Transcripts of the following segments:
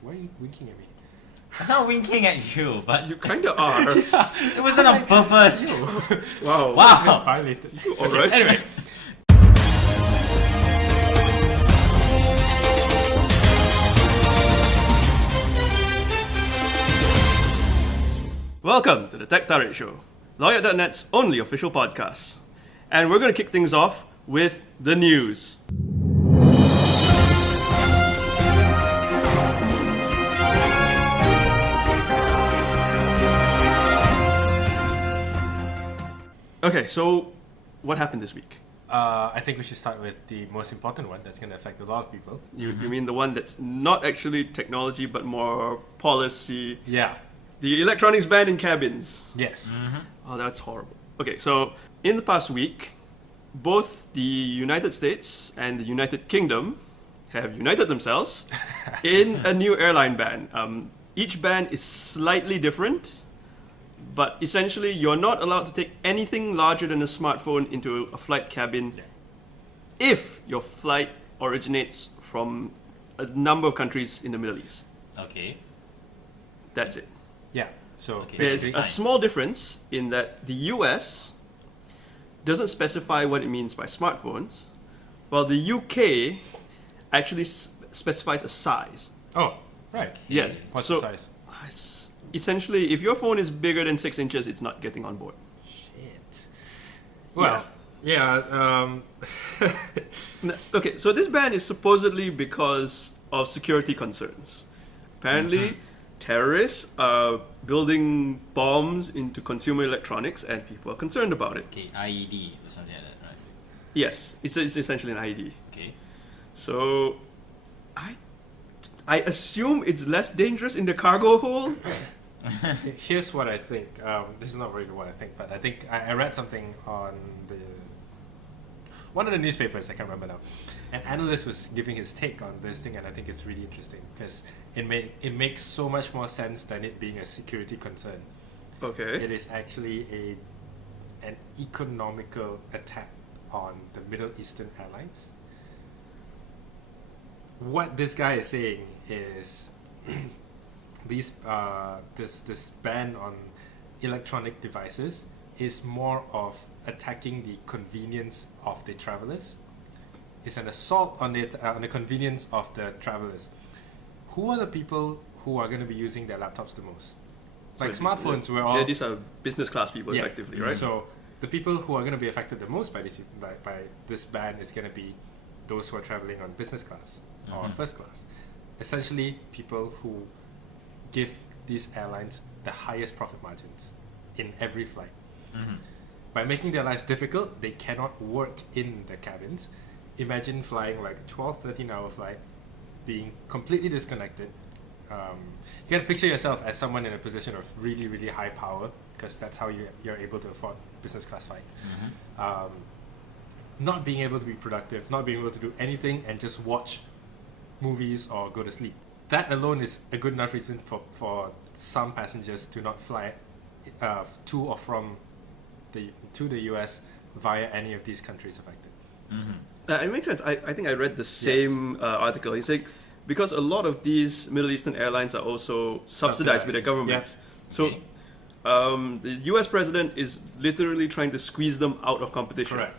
Why are you winking at me? I'm not winking at you, but You kind of are. it wasn't on purpose. Wow. Wow. Violated. All right. Anyway. Welcome to the Tech Tarik Show, Lowyat.net's only official podcast. And we're going to kick things off with the news. Okay, so what happened this week? I think we should start with the most important one that's going to affect a lot of people. You mean the one that's not actually technology but more policy? Yeah. The electronics ban in cabins. Yes. Oh, that's horrible. Okay, so in the past week, both the United States and the United Kingdom have united themselves in a new airline ban. Each ban is slightly different, but essentially you're not allowed to take anything larger than a smartphone into a flight cabin if your flight originates from a number of countries in the Middle East. Okay. That's it. Yeah. So Okay. There's basically, a small difference in that the US doesn't specify what it means by smartphones, while the UK actually specifies a size. oh, right. Yes. What's so the size? essentially, if your phone is bigger than 6 inches, it's not getting on board. Shit. Well, yeah. Okay, so this ban is supposedly because of security concerns. Apparently, terrorists are building bombs into consumer electronics, and people are concerned about it. Okay, IED or something like that, right? Yes, it's essentially an IED. Okay. So, I assume it's less dangerous in the cargo hold. Here's what I think. This is not really what I think, but I think I read something on one of the newspapers. I can't remember now. An analyst was giving his take on this thing, and I think it's really interesting because it makes so much more sense than it being a security concern. Okay. It is actually an economical attack on the Middle Eastern airlines. What this guy is saying is this ban on electronic devices is more of attacking the convenience of the travelers. It's an assault on the convenience of the travelers. Who are the people who are going to be using their laptops the most? Like So smartphones, we're all these are business class people, yeah. effectively, right? So the people who are going to be affected the most by this ban is going to be those who are traveling on business class or first class. Essentially, people who give these airlines the highest profit margins in every flight. By making their lives difficult, they cannot work in the cabins. Imagine flying like a 12, 13-hour flight, being completely disconnected. You can picture yourself as someone in a position of really, really high power, because that's how you're able to afford business class flight. Not being able to be productive, not being able to do anything, and just watch movies or go to sleep. That alone is a good enough reason for some passengers to not fly to or from to the US via any of these countries affected. It makes sense. I think I read the same article. He's saying because a lot of these Middle Eastern airlines are also subsidized by the governments. Okay. So the US president is literally trying to squeeze them out of competition. Correct.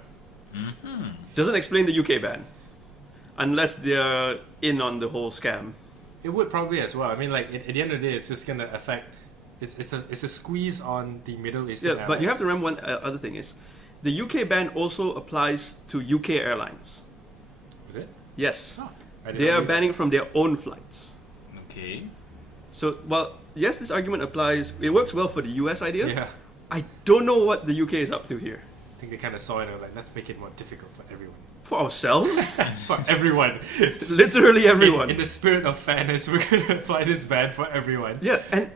Doesn't explain the UK ban. Unless they're in on the whole scam. It would probably as well. I mean, like at the end of the day, it's just going to affect. It's a squeeze on the Middle Eastern airlines. But you have to remember one other thing is, the UK ban also applies to UK airlines. Is it? Yes, I didn't they are know banning from their own flights. Okay. So, well, yes, this argument applies. It works well for the US idea. Yeah. I don't know what the UK is up to here. I think they kind of saw it and were like, let's make it more difficult for everyone. For ourselves, For everyone. literally everyone. In the spirit of fairness, we're going to apply this ban for everyone. Yeah, and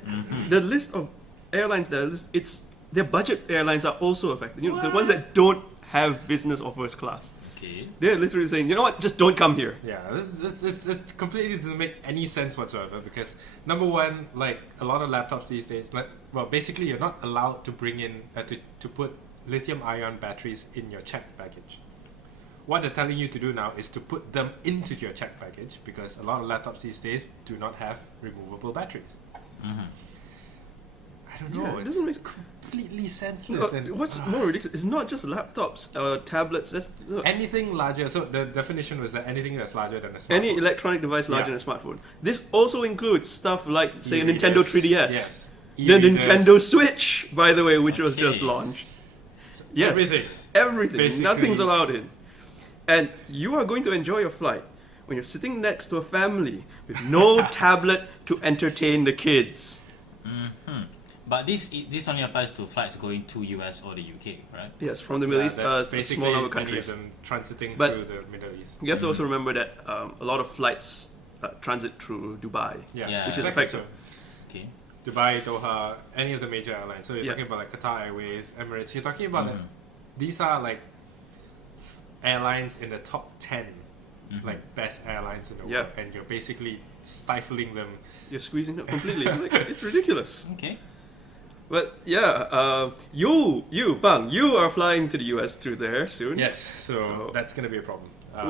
the list of airlines their budget airlines are also affected. You know, the ones that don't have business or first class. Okay. They're literally saying, you know what, just don't come here. Yeah, it completely doesn't make any sense whatsoever because number one, like a lot of laptops these days, basically you're not allowed to bring in to put lithium-ion batteries in your checked baggage. what they're telling you to do now is to put them into your checked baggage, because a lot of laptops these days do not have removable batteries. I don't know. Yeah, it it's doesn't make completely senseless. And what's more ridiculous? It's not just laptops, tablets. anything larger. So the definition was that anything that's larger than a smartphone. Any electronic device larger Yeah. than a smartphone. This also includes stuff like, say, a E-readers. Nintendo 3DS. Yes. The E-readers. Nintendo Switch, by the way, which was just Okay. launched. Yes. Everything. Everything. Basically. Nothing's allowed in. And you are going to enjoy your flight when you're sitting next to a family with no tablet to entertain the kids. But this only applies to flights going to US or the UK, right? Yes, from the Middle East, that a basically small number of many countries. of them transiting But- through the Middle East. You have to also remember that a lot of flights transit through Dubai. Yeah. Which is exactly. effective. Okay. Dubai, Doha, any of the major airlines. So you're Yeah. talking about like Qatar Airways, Emirates. You're talking about like, these are like airlines in the top 10 like best airlines in the Yeah. world, and you're basically stifling them. You're squeezing it completely. Like, it's ridiculous. Okay. But yeah, you, Bang, you are flying to the US through there soon. Yes, so Oh. that's going to be a problem.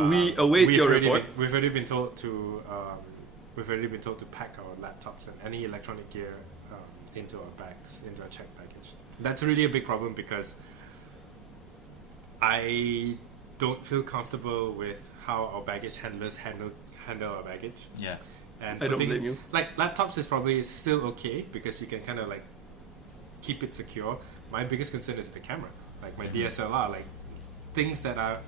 We await we've your already report. we've already been told to pack our laptops and any electronic gear into our bags, into our checked baggage. That's really a big problem because I don't feel comfortable with how our baggage handlers handle our baggage. Yeah. And I don't putting- blame you. Like laptops is probably still okay because you can kind of like keep it secure. My biggest concern is the camera, like my DSLR, like things that are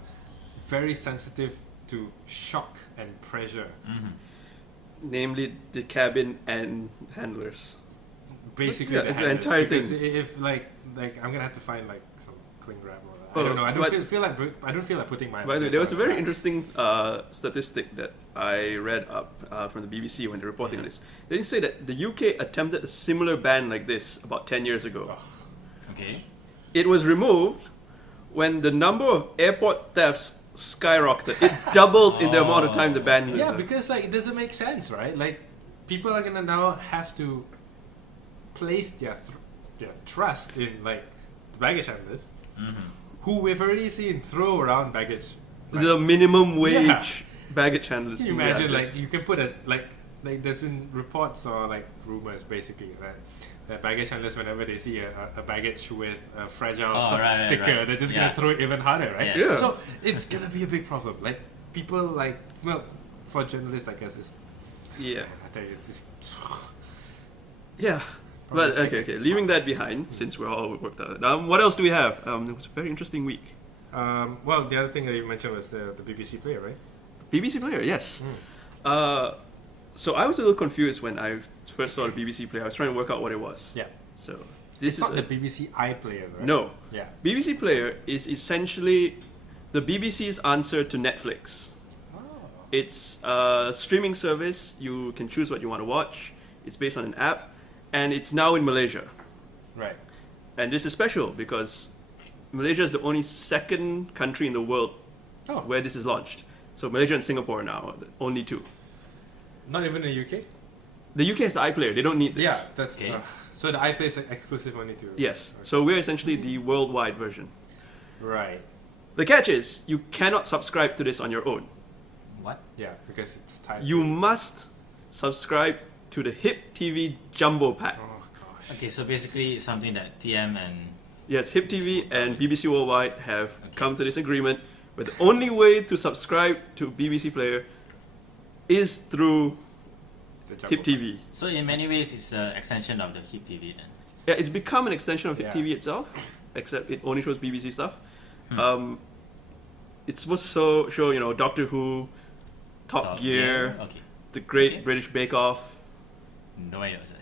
very sensitive to shock and pressure. Namely, the cabin and handlers. Basically, Yeah, the the handlers, entire because thing. If like I'm gonna have to find like some cling wrap or I Oh, don't know. I but- don't feel like I don't feel like putting my. By the way, there was a DSLR very back. interesting statistic that I read up from the BBC when they're reporting on this. They say that the UK attempted a similar ban like this about 10 years ago. Oh. Okay. It was removed when the number of airport thefts skyrocketed. It doubled in the amount of time the ban. Yeah, because like it doesn't make sense, right? Like people are gonna now have to place their trust in like the baggage handlers, who we've already seen throw around baggage. The minimum wage Yeah. baggage handlers. Can you in imagine the like you can put a like there's been reports or like rumors basically that baggage handlers, whenever they see a baggage with a fragile sticker, right. they're just Yeah. gonna throw it even harder, right? Yeah. Yeah. So it's gonna be a big problem. Like people like for journalists, I guess it's Yeah. I think it's just Yeah. Probably But okay. Leaving that behind, since we're all worked out. What else do we have? It was a very interesting week. well, the other thing that you mentioned was the BBC player, right? BBC Player, yes. So I was a little confused when I first saw the BBC Player. I was trying to work out what it was. Yeah. So this It's is not the BBC iPlayer, right? no. Yeah. BBC Player is essentially the BBC's answer to Netflix. Oh. It's a streaming service. You can choose what you want to watch. It's based on an app, and it's now in Malaysia. Right. And this is special because Malaysia is the only second country in the world Oh. where this is launched. So Malaysia and Singapore now are the only two. Not even the UK. The UK has the iPlayer. They don't need this. Yeah, that's Okay. so the iPlayer is exclusive only to. Yes. Okay. So we're essentially the worldwide version. Right. The catch is you cannot subscribe to this on your own. What? Yeah, because it's tied. You to- must subscribe to the HIP TV Jumbo Pack. Oh gosh. Okay, so basically it's something that TM and Yes, HIP TV and BBC Worldwide have come to this agreement, but the only way to subscribe to BBC Player is through The jumbo HIP TV. so in many ways it's an extension of the HIP TV then. Yeah, it's become an extension of HIP Yeah. TV itself, except it only shows BBC stuff. It's supposed to show Doctor Who, Top Gear, Okay. The Great Okay. British Bake Off. No idea what's that.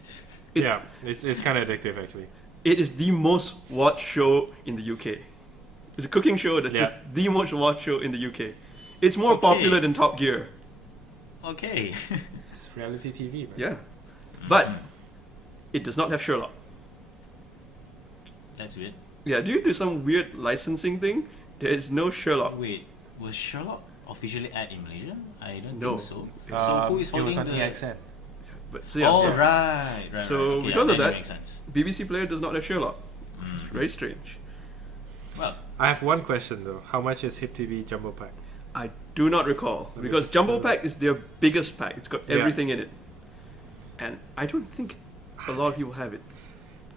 It's, Yeah, it's kind of addictive actually. It is the most watched show in the UK. It's a cooking show that's Yeah. just the most watched show in the UK. It's more Okay. popular than Top Gear. Okay. It's reality TV, right? Yeah. But it does not have Sherlock. That's weird. Yeah, due to some weird licensing thing, there is no Sherlock. Wait, was Sherlock officially aired in Malaysia? I don't No. think so. So who is it was holding on the... AXN. But so yeah, Oh, so right. So Okay, because yeah, of that- makes sense. BBC Player does not have Sherlock. It's very strange. Well, I have one question though. How much is Hip TV Jumbo Pack? I do not recall Let me because just Jumbo have a Pack is their biggest pack. It's got Yeah. everything in it, and I don't think a lot of people have it.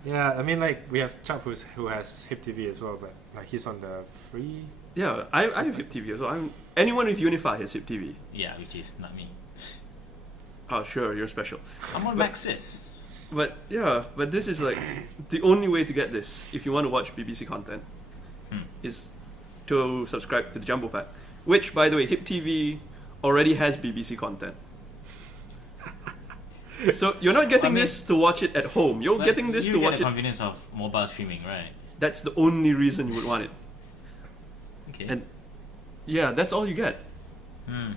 Yeah, I mean, like, we have Chap who has Hip TV as well, but like he's on the free. Yeah, I have Hip TV as well. Anyone with Unify has Hip TV. yeah, which is not me. Oh, sure, you're special. I'm on Maxis. But yeah, but this is like the only way to get this if you want to watch BBC content is to subscribe to the Jumbo Pack. Which, by the way, Hip TV already has BBC content. So you're not getting I mean- this to watch it at home. You're But getting this you to get watch the it. convenience of mobile streaming, right? That's the only reason you would want it. Okay. And yeah, that's all you get. Hmm.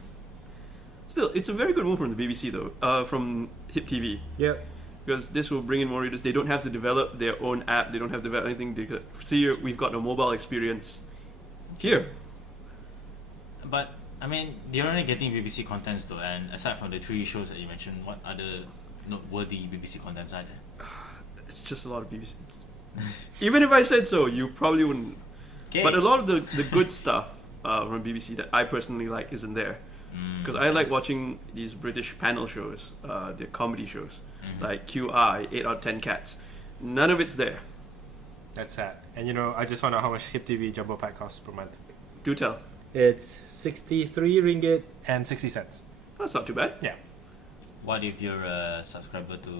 Still, it's a very good move from the BBC though, from Hip TV. Yep. Because this will bring in more readers. They don't have to develop their own app. They don't have to develop anything. They could see we've got a mobile experience here. But I mean, they're only getting BBC contents though, and aside from the 3 shows that you mentioned, what other noteworthy BBC contents are there? It's just a lot of BBC. Even if I said so, you probably wouldn't. Okay. But a lot of the good stuff from BBC that I personally like isn't there. Because I like watching these British panel shows, the comedy shows, like QI, 8 out of 10 Cats. None of it's there. That's sad. And you know, I just want to know how much Hip TV Jumbo Pack costs per month. Do tell. It's 63 ringgit and 60 cents. That's not too bad. Yeah. What if you're a subscriber to,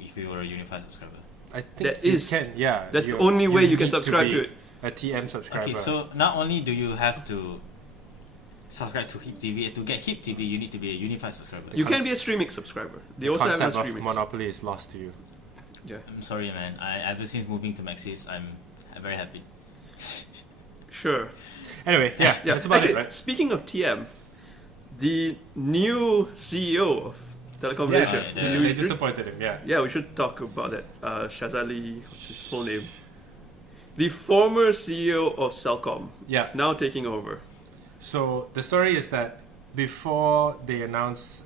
if you were a Unified subscriber? I think That you is- can, yeah. that's the only way you can need subscribe to be it. A TM subscriber. Okay, so not only do you have to subscribe to Hip TV, to get Hip TV, you need to be a Unified subscriber. You can be a streaming subscriber. They the also have concept of streaming. monopoly is lost to you. Yeah. I'm sorry, man. Ever since moving to Maxis, I'm very happy. Sure. Anyway, yeah, Yeah. that's about Actually, it, right? speaking of TM, the new CEO of Telecom Yeah, Malaysia. yeah, they disappointed him, yeah. Yeah, we should talk about that. Shazali, what's his full name? The former CEO of Celcom Yeah. is now taking over. So the story is that before they announced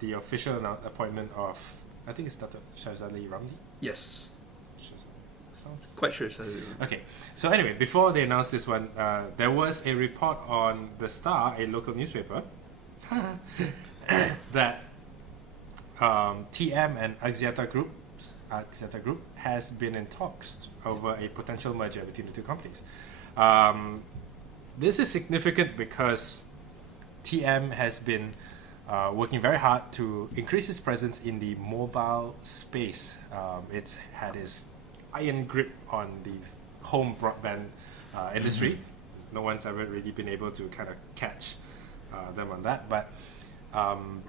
the official appointment of, I think it's Dr. Shazali Ramli. Yes, Sounds quite sure Shazali. okay. So anyway, before they announced this one, there was a report on the Star, a local newspaper, that TM and Axiata Group has been in talks over a potential merger between the two companies. This is significant because TM has been working very hard to increase its presence in the mobile space. It's had its iron grip on the home broadband industry. No one's ever really been able to kind of catch them on that, but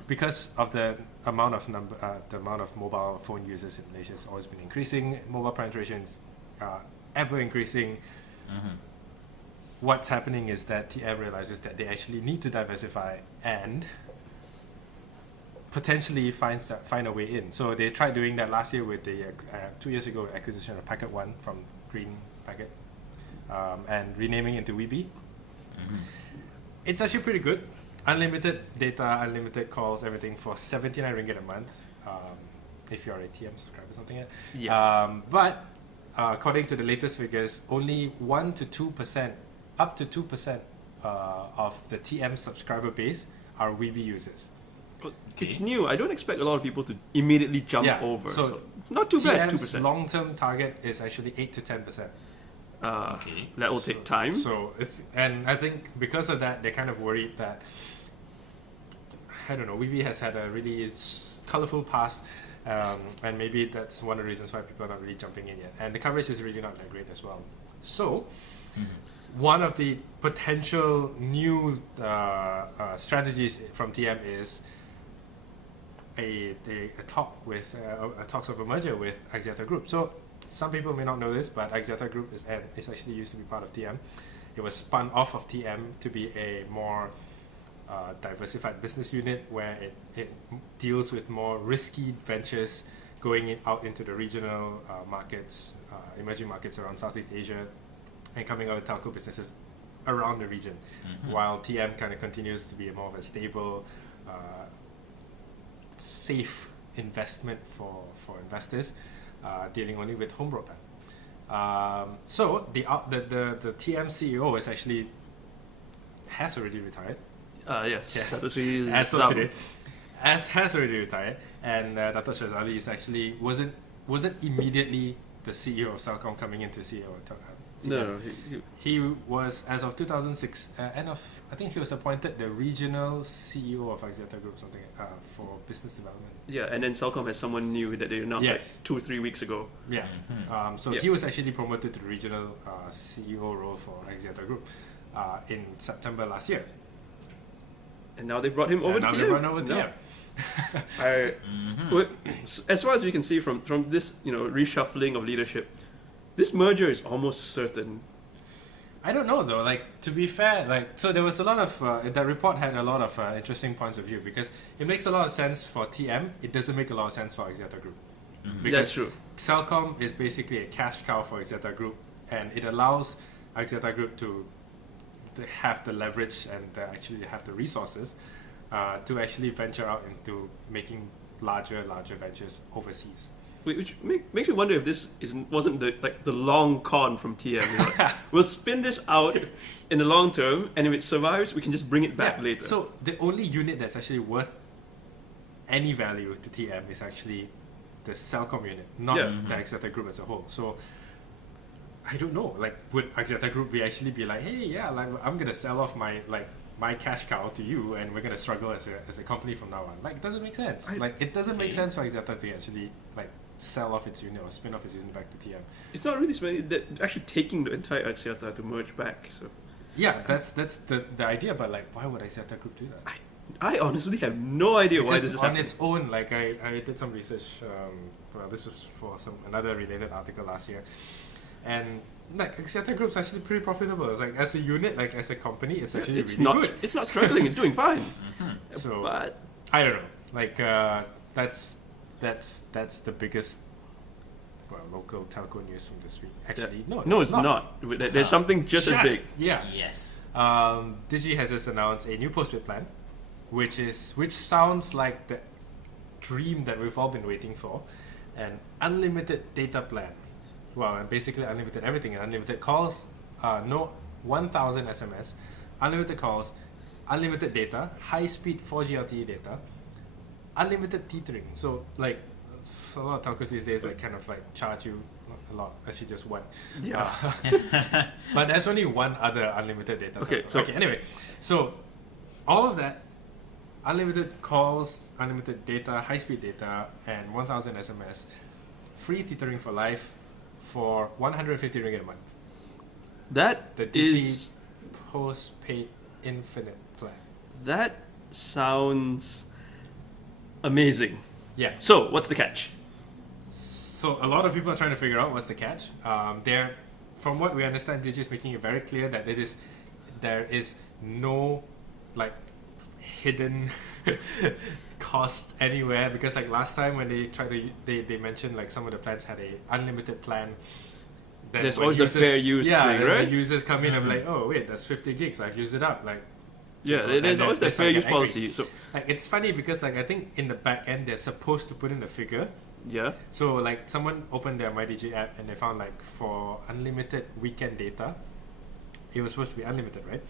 because of the amount of mobile phone users in Malaysia has always been increasing, mobile penetrations ever increasing. What's happening is that TM realizes that they actually need to diversify and potentially find a way in. So they tried doing that last year with the 2 years ago acquisition of Packet One from Green Packet and renaming into WeBe. It's actually pretty good. Unlimited data, unlimited calls, everything for 79 ringgit a month. If you're a TM subscriber or something like that. Yeah. But according to the latest figures, only 1 to 2%, up to 2% of the TM subscriber base are WeBe users. It's new. I don't expect a lot of people to immediately jump Yeah, over. so So not too bad. TM's 2%. long-term target is actually 8 to 10%. Okay. That will take time. So and I think because of that, they're kind of worried that, I don't know, WeBe has had a really colorful past, and maybe that's one of the reasons why people are not really jumping in yet. And the coverage is really not that great as well. So, one of the potential new strategies from TM is a talks of a merger with Axiata Group. So some people may not know this, but Axiata Group is actually used to be part of TM. It was spun off of TM to be a more diversified business unit where it deals with more risky ventures going out into the regional markets, emerging markets around Southeast Asia, and coming out with telco businesses around the region, while TM kind of continues to be more of a stable, safe investment for investors, dealing only with home broadband. So the TM CEO has already retired. Yes. Yes. Satoshi As of Zam. today, has already retired, and Dato Shazali is actually wasn't immediately the CEO of Celcom coming into CEO of TM. No, He was, as of 2006, I think he was appointed the regional CEO of Axiata Group, something for business development. yeah, and then Celcom has someone new that they announced Yes. like 2 or 3 weeks ago. Yeah. So Yeah. he was actually promoted to the regional CEO role for Axiata Group in September last year. And now they brought him over And to now TM. they run over No. TM. Well, as far as we can see from this, reshuffling of leadership, this merger is almost certain. I don't know though. Like, to be fair, so there was a lot of that report had a lot of interesting points of view, because it makes a lot of sense for TM. It doesn't make a lot of sense for Axiata Group. Because That's true. Celcom is basically a cash cow for Axiata Group, and it allows Axiata Group to have the leverage and actually have the resources to actually venture out into making larger ventures overseas. Which makes me wonder if this wasn't the long con from TM. We'll spin this out in the long term, and if it survives, we can just bring it back later. So the only unit that's actually worth any value to TM is actually the Celcom unit, not the Axiata Group as a whole. So I don't know. Like, would Axiata Group actually be like, hey, yeah, like, I'm gonna sell off my cash cow to you, and we're gonna struggle as a company from now on? Like, it doesn't make sense. It doesn't make sense for Axiata to actually sell off its unit or spin off its unit back to TM. It's not really spending. They're actually taking the entire Axiata to merge back. So yeah, that's the idea. But why would Axiata Group do that? I honestly have no idea why this is on happening. its own, I did some research. Well, this was for another related article last year, and Axiata Group's actually pretty profitable. It's as a unit, as a company, it's actually It's really not. good. It's not struggling. It's doing fine. So But I don't know. That's the biggest local telco news from this week. Actually, no, it's not. There's something just as big. Yeah. Yes. Digi has just announced a new postpaid plan, which sounds like the dream that we've all been waiting for, an unlimited data plan. Well, and basically unlimited everything, unlimited calls, no 1,000 SMS, unlimited calls, unlimited data, high-speed 4G LTE data, unlimited tethering. So a lot of telcos these days kind of charge you a lot. Actually, just one. Yeah. But there's only one other unlimited data. Okay, so anyway, so all of that, unlimited calls, unlimited data, high-speed data, and 1,000 SMS, free tethering for life for 150 ringgit a month. That The Digi is postpaid infinite plan. that sounds amazing. Yeah. So what's the catch? So a lot of people are trying to figure out what's the catch. From what we understand, Digi is making it very clear that there is no hidden cost anywhere, because last time when they tried to they mentioned some of the plans had a unlimited plan. Then There's when always the fair use thing, then right? the users come in and be oh wait, that's 50 gigs, I've used it up. There's always that fair use policy. So it's funny because I think in the back end they're supposed to put in the figure. yeah, So someone opened their MyDigi app and they found for unlimited weekend data, it was supposed to be unlimited, right?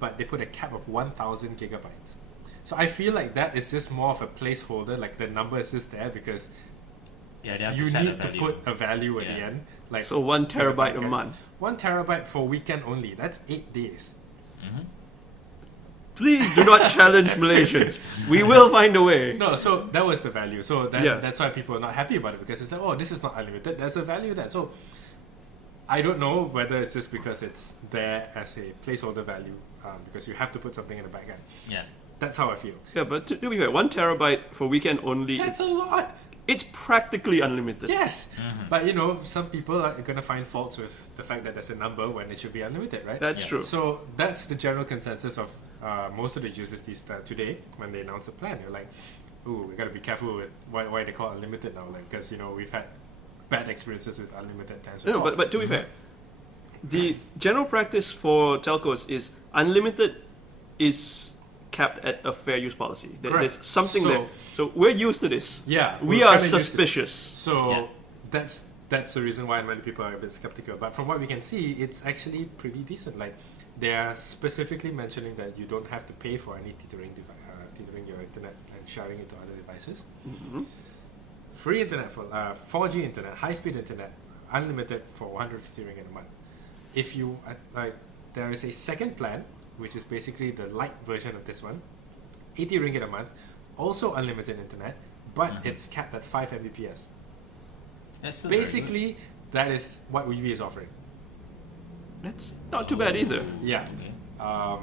But they put a cap of 1,000 gigabytes. So I feel that is just more of a placeholder. The number is just there because Yeah, they have you to set a need to value. put a value at the Yeah. end. so 1 for the terabyte back a end. month. 1 terabyte for weekend only. That's 8 days. Please do not challenge Malaysians. We will find a way. No, so that was the value. So Yeah. that's why people are not happy about it, because it's this is not unlimited. There's a value there. So I don't know whether it's just because it's there as a placeholder value, because you have to put something in the back end. Yeah. That's how I feel. Yeah, but to be fair, 1 terabyte for weekend only. That's a lot. It's practically unlimited. Yes, but some people are gonna find faults with the fact that there's a number when it should be unlimited, right? That's Yeah. true. So that's the general consensus of most of the users today when they announce the plan. You're like, ooh, we gotta be careful with why they call it unlimited now, because we've had bad experiences with unlimited plans. No, before. but to be fair, the general practice for telcos is unlimited is capped at a fair use policy. There's something So- there. So we're used to this. Yeah, We we're are kinda used to it. suspicious. So Yeah. that's that's the reason why many people are a bit skeptical. But from what we can see, it's actually pretty decent. Like, they are specifically mentioning that you don't have to pay for any tethering your internet and sharing it to other devices. Mm-hmm. Free internet for 4G internet, high-speed internet, unlimited for 150 ringgit a month. If you there is a second plan, which is basically the light version of this one, 80 ringgit a month, also unlimited internet, but it's capped at 5 Mbps. That's still Basically, that is what Weebee is offering. That's not too bad either. Yeah. Okay.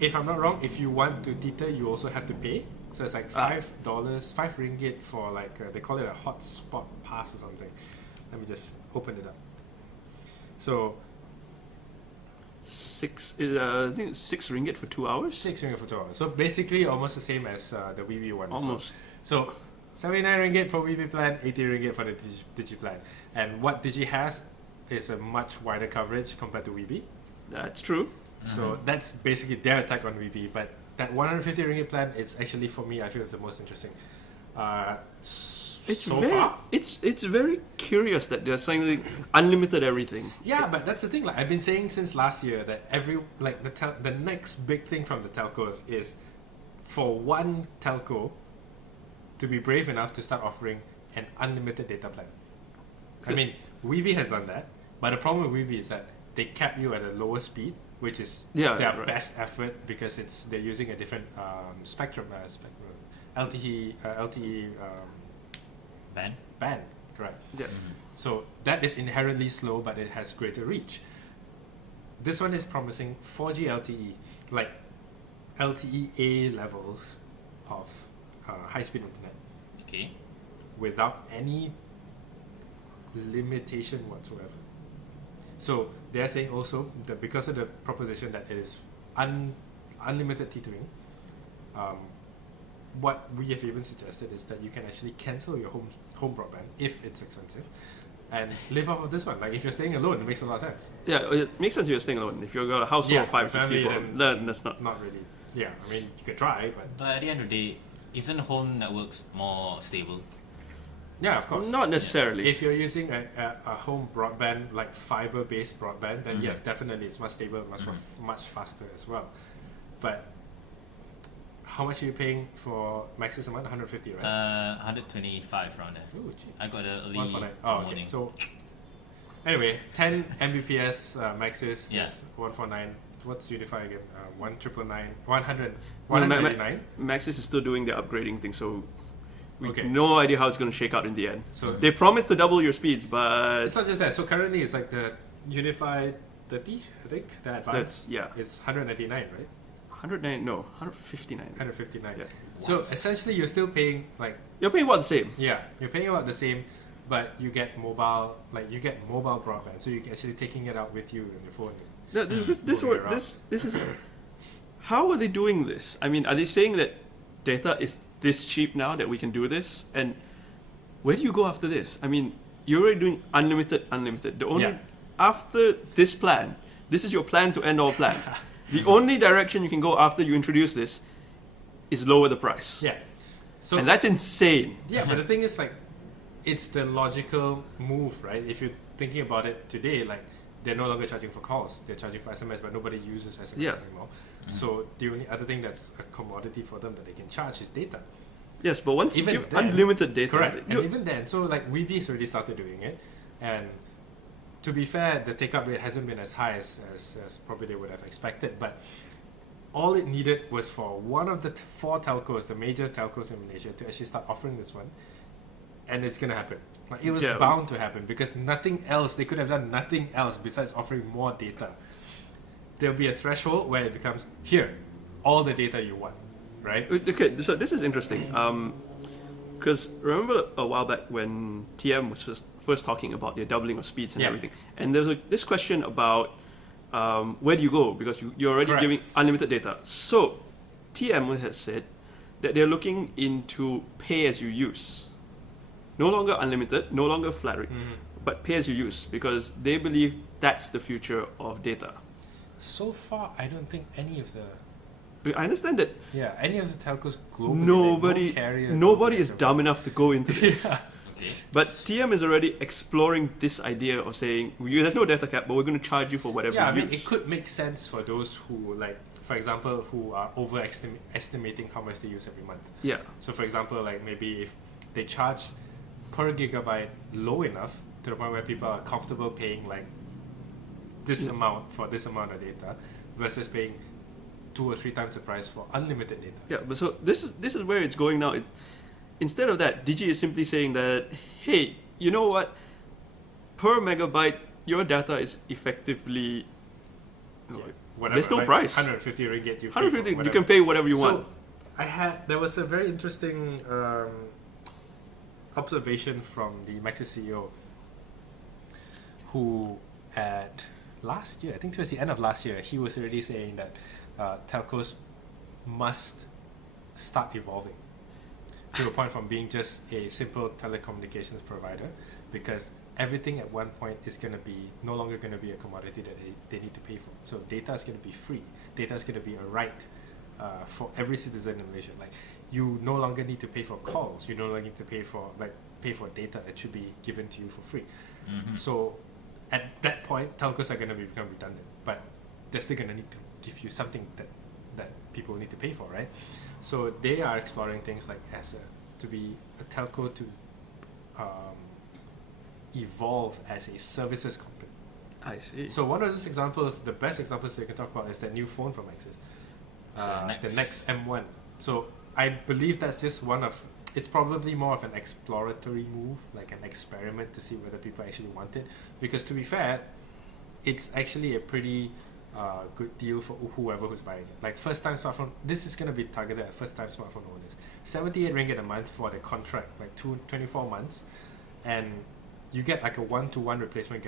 If I'm not wrong, if you want to tether, you also have to pay. So it's like $5, 5 ringgit for like, they call it a hotspot pass or something. Let me just open it up. So, I think it's 6 ringgit for 2 hours. 6 ringgit for 2 hours. So basically almost the same as the Weebee one. Almost. So 79 ringgit for Weebee plan, 80 ringgit for the Digi plan. And what Digi has is a much wider coverage compared to Weebee. That's true. So that's basically their attack on Weebee. But that 150 ringgit plan is actually, for me, I feel it's the most interesting. It's very curious that they're saying unlimited everything. Yeah, but that's the thing. Like, I've been saying since last year that the next big thing from the telcos is for one telco to be brave enough to start offering an unlimited data plan. I mean, Weebee has done that, but the problem with Weebee is that they cap you at a lower speed, which is their best effort because they're using a different spectrum, LTE band, correct? Yeah. So that is inherently slow, but it has greater reach. This one is promising 4G LTE, like LTE A levels of high-speed internet. Okay. Without any limitation whatsoever. So they're saying also that because of the proposition that it is unlimited tethering, what we have even suggested is that you can actually cancel your home broadband if it's expensive and live off of this one. Like, if you're staying alone, it makes a lot of sense. Yeah, it makes sense if you're staying alone. If you've got a household of 5 or 6 people, then that's not really. Yeah, I mean, you could try, but at the end of the day, isn't home networks more stable? yeah, of course. not necessarily. If you're using a home broadband, like fiber-based broadband, then yes, definitely it's much stable, much faster as well. But how much are you paying for Maxis a month? 150, right? 125 around there. Ooh, cheap. I got the early 149. Oh, okay. morning. So anyway, 10 Mbps Maxis Yeah. is 149. What's Unify again? 199, 199. Maxis is still doing the upgrading thing, so we Okay. have no idea how it's going to shake out in the end. So They promised to double your speeds, but it's not just that. So currently it's like the Unify 30, I think. The advanced. It's 199, right? 159. 159. Yeah. So essentially, you're still paying like You're paying about the same. you're paying about the same, but you get mobile broadband. So you're actually taking it out with you on your phone. This is how are they doing this? I mean, are they saying that data is this cheap now that we can do this? And where do you go after this? I mean, you're already doing unlimited. The only after this plan, this is your plan to end all plans. The only direction you can go after you introduce this is lower the price. Yeah. So And that's insane. yeah, but the thing is, like, it's the logical move, right? If you're thinking about it today, like, they're no longer charging for calls. They're charging for SMS, but nobody uses SMS anymore. So the only other thing that's a commodity for them that they can charge is data. Yes, but once Even you give then- unlimited data, Correct. And even then, so like Weebee's already started doing it, and to be fair, the take-up rate hasn't been as high as probably they would have expected. But all it needed was for one of the 4 telcos, the major telcos in Malaysia, to actually start offering this one, and it's gonna happen. Like, it was bound to happen because nothing else. They could have done nothing else besides offering more data. There'll be a threshold where it becomes here, all the data you want, right? Okay, so this is interesting. Because remember a while back when TM was first talking about their doubling of speeds and everything, and there was this question about where do you go because you're already Correct. giving unlimited data. So TM has said that they're looking into pay as you use, no longer unlimited, no longer flat rate, but pay as you use because they believe that's the future of data. So far, I don't think any of the I understand that any of the telcos globally, nobody like, no carrier is dumb enough to go into this. Okay. But TM is already exploring this idea of saying, there's no data cap, but we're going to charge you for whatever Yeah, I you mean, use. it could make sense for those who, like, for example, who are estimating how much they use every month. Yeah. So, for example, like maybe if they charge per gigabyte low enough to the point where people are comfortable paying like this amount for this amount of data versus paying 2 or 3 times the price for unlimited data. Yeah, but so this is where it's going now. Instead of that, Digi is simply saying that, hey, you know what? Per megabyte, your data is effectively... Whatever, there's no like price. 150 ringgit you pay 150, for you can pay whatever you so want. there was a very interesting observation from the Maxis CEO who at last year, I think towards the end of last year, he was already saying that telcos must start evolving to a point from being just a simple telecommunications provider, because everything at one point is going to be no longer going to be a commodity that they need to pay for. So data is going to be free. Data is going to be a right for every citizen in Malaysia. Like, you no longer need to pay for calls. You no longer need to pay for data that should be given to you for free. Mm-hmm. So at that point, telcos are going to become redundant, but they're still going to need to give you something that people need to pay for, right? So they are exploring things like to be a telco to evolve as a services company. I see. So one of those examples, the best examples we can talk about, is that new phone from Maxis, the next M1. So I believe that's just it's probably more of an exploratory move, like an experiment to see whether people actually want it. Because to be fair, it's actually a pretty good deal for whoever who's buying it. Like, first time smartphone, this is going to be targeted at first time smartphone owners. 78 ringgit a month for the contract, like 24 months, and you get like a 1-to-1 replacement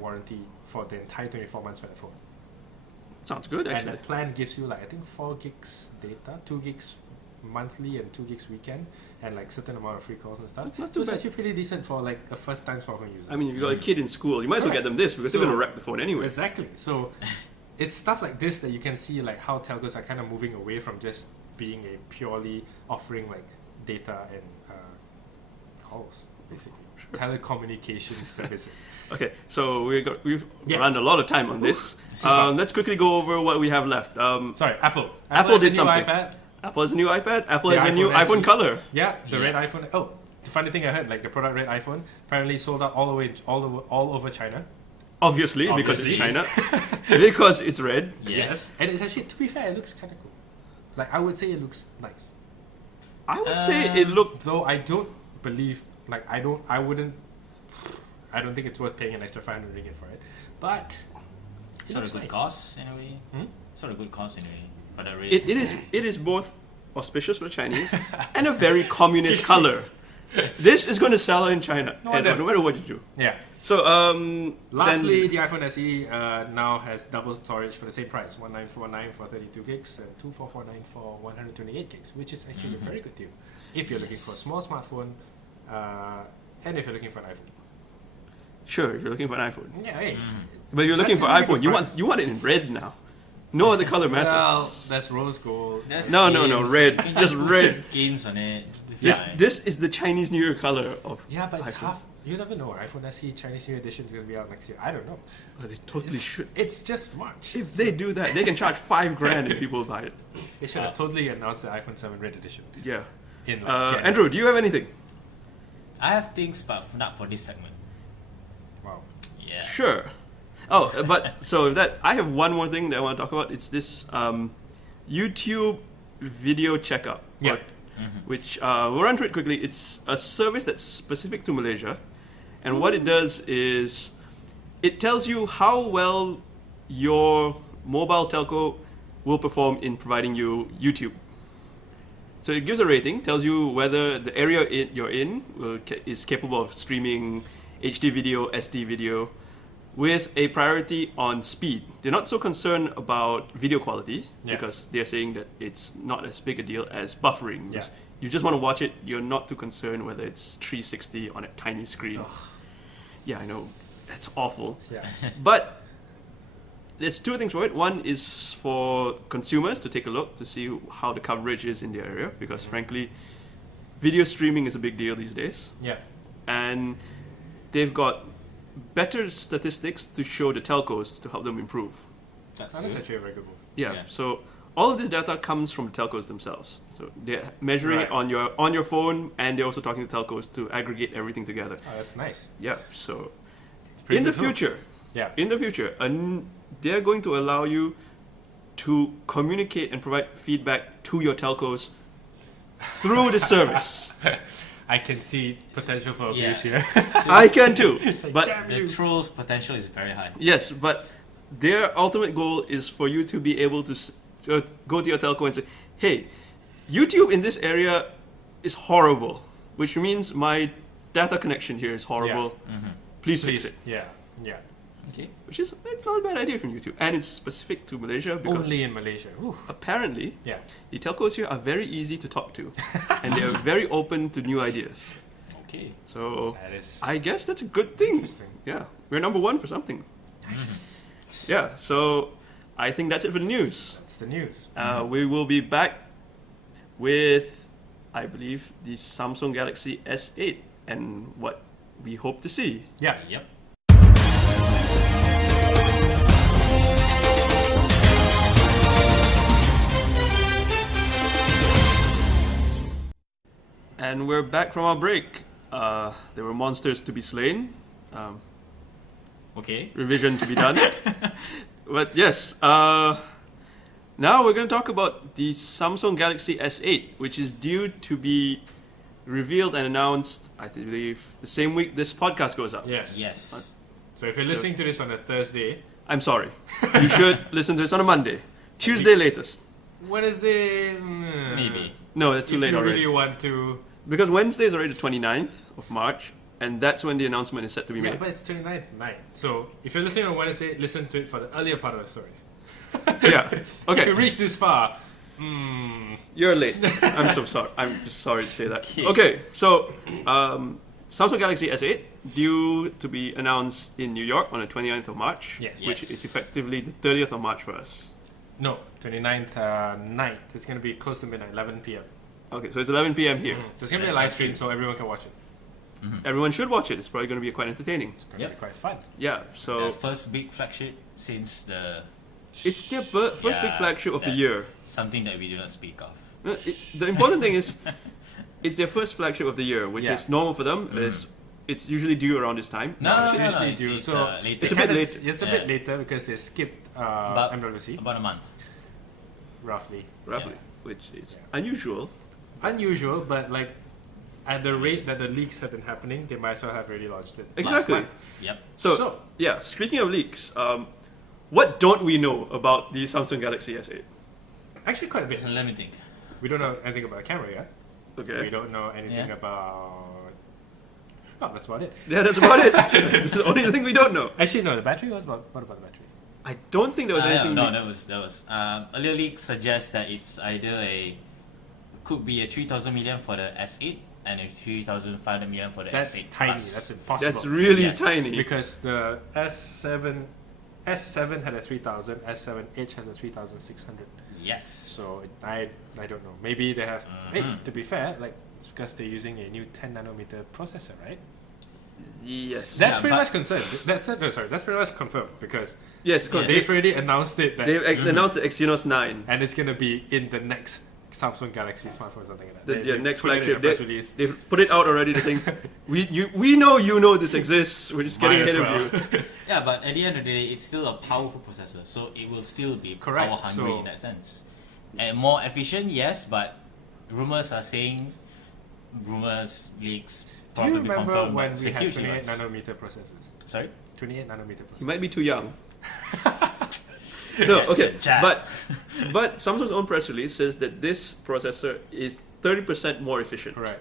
warranty for the entire 24 months for the phone. Sounds good, actually. And the plan gives you, like, I think 4 gigs data, 2 gigs monthly and 2 gigs weekend, and like certain amount of free calls and stuff. That's so not it's actually pretty decent for like a first time smartphone user. I mean, if you've got a kid in school, you might as well get them this, because they're going to wreck the phone anyway. Exactly. So it's stuff like this that you can see, like how telcos are kind of moving away from just being a purely offering like data and calls, basically. Sure. Telecommunication services. Okay, so we've run a lot of time on this. Let's quickly go over what we have left. Sorry, Apple. Apple did has a new something. iPad. Apple has a new iPad. Apple The has a new iPhone iPhone SE. color. Yeah, the red iPhone. Oh, the funny thing I heard, like the product red iPhone apparently sold out all over China. Obviously, because it's China. Because it's red. Yes. And it's actually, to be fair, it looks kind of cool. Like, I would say it looks nice. I would say it looked... Though I don't believe, like, I don't think it's worth paying an extra 500 ringgit for it. But Sort of good cost in a way. Sort of good cost in a way. But the rate. It is both auspicious for the Chinese and a very communist color. This is going to sell in China, no matter what you do. Yeah. So, lastly, the iPhone SE now has double storage for the same price: 1949 for 32 gigs and 2449 for 128 gigs, which is actually a very good deal if you're looking for a small smartphone, and if you're looking for an iPhone. Sure, if you're looking for an iPhone. Yeah, hey. But you're looking for That's a iPhone. really good You want it in red now. No other color matters. Well, that's rose gold. No, red. Just red. Skins on it. This is the Chinese New Year color of Yeah, but it's iPhones. half. You never know. iPhone SE Chinese New Year edition is going to be out next year. I don't know. But they totally should. It's just March. If they do that, they can charge $5,000 if people buy it. They should have totally announced the iPhone 7 Red edition. Yeah. In like January. Andrew, do you have anything? I have things, but not for this segment. Wow. Yeah. Sure. Oh, but so that I have one more thing that I want to talk about. It's this YouTube video checkup. Yeah. Which we'll run through it quickly. It's a service that's specific to Malaysia, and what it does is it tells you how well your mobile telco will perform in providing you YouTube. So it gives a rating, tells you whether the area you're in is capable of streaming HD video, SD video, with a priority on speed. They're not so concerned about video quality because they're saying that it's not as big a deal as buffering. Yeah. You just want to watch it, you're not too concerned whether it's 360 on a tiny screen. Ugh. Yeah, I know, that's awful. Yeah. But there's two things for it. One is for consumers to take a look to see how the coverage is in their area, because frankly, video streaming is a big deal these days. Yeah. and they've got better statistics to show the telcos to help them improve. That's That's good. actually a very good move. Yeah. So all of this data comes from the telcos themselves. So they're measuring it Right. on your phone, and they're also talking to telcos to aggregate everything together. Oh, that's nice. Yeah. So Pretty in the good tool. future, Yeah. they're going to allow you to communicate and provide feedback to your telcos through the service. I can see potential for Yeah. abuse here. I can too. But damn The trolls potential is very high. yes, but their ultimate goal is for you to be able to go to your telco and say, "Hey, YouTube in this area is horrible, which means my data connection here is horrible. Please fix Please. it." Yeah. Yeah. Okay. Which is it's not a bad idea from YouTube, and it's specific to Malaysia because Only in Malaysia. Ooh. apparently Yeah. the telcos here are very easy to talk to, and they are very open to new ideas. Okay. So That is I guess that's a good thing. interesting. Yeah, we're number one for something. Nice. Yeah, so I think that's it for the news. That's the news. We will be back with, I believe, the Samsung Galaxy S8 and what we hope to see. Yeah. Yep. And we're back from our break. There were monsters to be slain. Okay. Revision to be done. But yes, now we're going to talk about the Samsung Galaxy S8, which is due to be revealed and announced, I believe, the same week this podcast goes up. Yes. Yes. So if you're So- listening to this on a Thursday, I'm sorry. You should listen to this on a Monday. Tuesday latest. Wednesday, Maybe. No, it's too if late you already. really want to. Because Wednesday is already the 29th of March, and that's when the announcement is set to be Yeah, made. but it's 29th night. So if you're listening on Wednesday, listen to it for the earlier part of the stories. Yeah. If Okay. you reach this far, You're late. I'm so sorry. I'm just sorry to say that. Okay. Okay, so Samsung Galaxy S8 due to be announced in New York on the 29th of March, Yes. which Yes. is effectively the 30th of March for us. no, 29th night. It's going to be close to midnight, 11 p.m. Okay, so it's 11 p.m. here. There's going to be a live stream so everyone can watch it. Everyone should watch it. It's probably going to be quite entertaining. It's going to Yep. be quite fun. Yeah, The so first big flagship since the it's their first big Yeah, flagship of the that- year. something that we do not speak of. The important thing is, it's their first flagship of the year, which Yeah. is normal for them. It's usually due around this time. No, It's no, no, usually it's, due. it's, So later. It's a bit kinda late. It's a Yeah. bit later because they skipped MWC, about a month. roughly. Roughly, which is unusual. Unusual, but like at the rate that the leaks have been happening, they might as well have already launched it. Exactly. last month. Yep. So, yeah, speaking of leaks, what don't we know about the Samsung Galaxy S8? Actually, quite a bit. Let me think. We don't know anything about the camera yet. We Okay. don't know anything Yeah. about. Oh, that's about it. Yeah, that's about it. That's the only thing we don't know. Actually, no. The battery was about. What about the battery? I don't think there was anything. No, leaked. that was. Earlier leaks suggest that it's either could be a 3,000 million for the S8 and a 3,500 million for the That's S8 tiny. Plus. That's impossible. That's really Yes. tiny. because the S7 had a 3000, S7H has a 3600. Yes. So I don't know. Maybe they have. Hey, Mhm. to be fair, like it's because they're using a new 10 nanometer processor, right? Yes. That's Yeah, pretty but- much confirmed. That's it. No, sorry, that's pretty much confirmed because Yes, Yeah. they've already announced it that, they've announced the Exynos 9. and it's gonna be in the next Samsung Galaxy smartphone or something like that. The next put it in a flagship. press release. They've put it out already. They're saying, we know you know this exists. We're just getting Might ahead as of you. Yeah, but at the end of the day, it's still a powerful processor, so it will still be Correct, power hungry so- in that sense. And more efficient, yes, but rumors are saying, leaks, Do probably you remember confirmed, when but we had security 28 wise. nanometer processors? Sorry? 28 nanometer processors. You might be too young. No, That's okay, a jab. but Samsung's own press release says that this processor is 30% more efficient, Correct.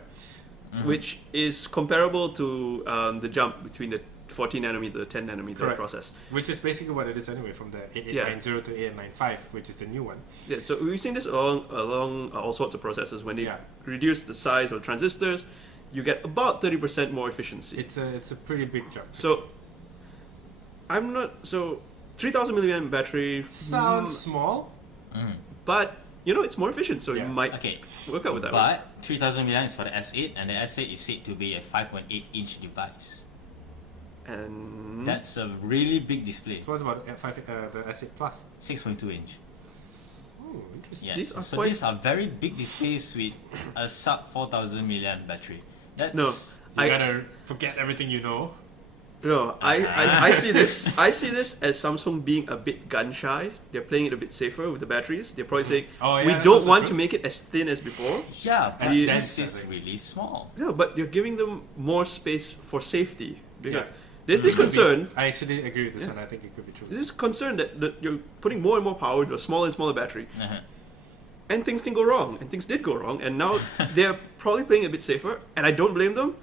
which is comparable to the jump between the 14 nanometer, the 10 nanometer Correct. process. Which is basically what it is anyway, from the 8890 to 8895, which is the new one. Yeah, so we've seen this along all sorts of processors. When they Yeah. reduce the size of transistors, you get about 30% more efficiency. It's a pretty big jump. So 3000 milliamp battery Sounds small. but it's more efficient, so Yeah. you might Okay, work out with that one. but 3000 million is for the S8, and the S8 is said to be a 5.8-inch device. And That's a really big display. So what about the S8 Plus? 6.2-inch. Oh, interesting. Yes. These are So quite- these are very big displays with a sub 4000 milliamp battery. That's No. You I- gotta forget everything you know. No, I see this. I see this as Samsung being a bit gun shy. They're playing it a bit safer with the batteries. They're probably saying, Oh, yeah, we that's don't also want true. to make it as thin as before. yeah, but As this dense, I is think. really small. Yeah, but you're giving them more space for safety. Because Yeah. there's this It could be- concern. I actually agree with this Yeah. one. I think it could be true. There's this concern that you're putting more and more power into a smaller and smaller battery. Uh-huh. And things can go wrong. And things did go wrong. And now they're probably playing a bit safer. And I don't blame them.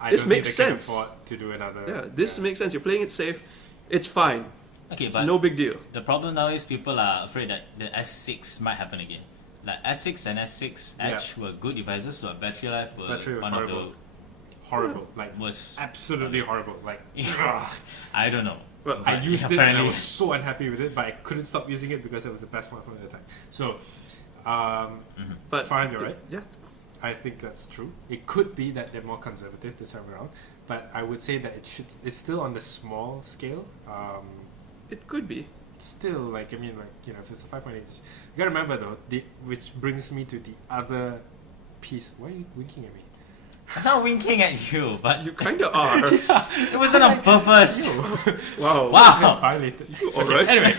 I This don't makes think they can sense. afford to do another. Yeah, this makes sense. You're playing it safe. It's fine. Okay, It's but no big deal. the problem now is people are afraid that the S6 might happen again. Like S6 and S6 Edge were good devices, but battery life were Battery was one horrible. Horrible. Like, of the worst. absolutely horrible. Like, I don't know. Well, I But used it and I apparently- was so unhappy with it, but I couldn't stop using it because it was the best smartphone at the time. So, but Farhan, you're right. Yeah, I think that's true. It could be that they're more conservative this time around, but I would say that it's still on the small scale. it could be. Still, like, I mean, like, if it's a 5.8, you gotta remember though, which brings me to the other piece. Why are you winking at me? I'm not winking at you, but You kind of are. it wasn't on purpose. Wow. Wow. Violated. All Okay, right. Anyway,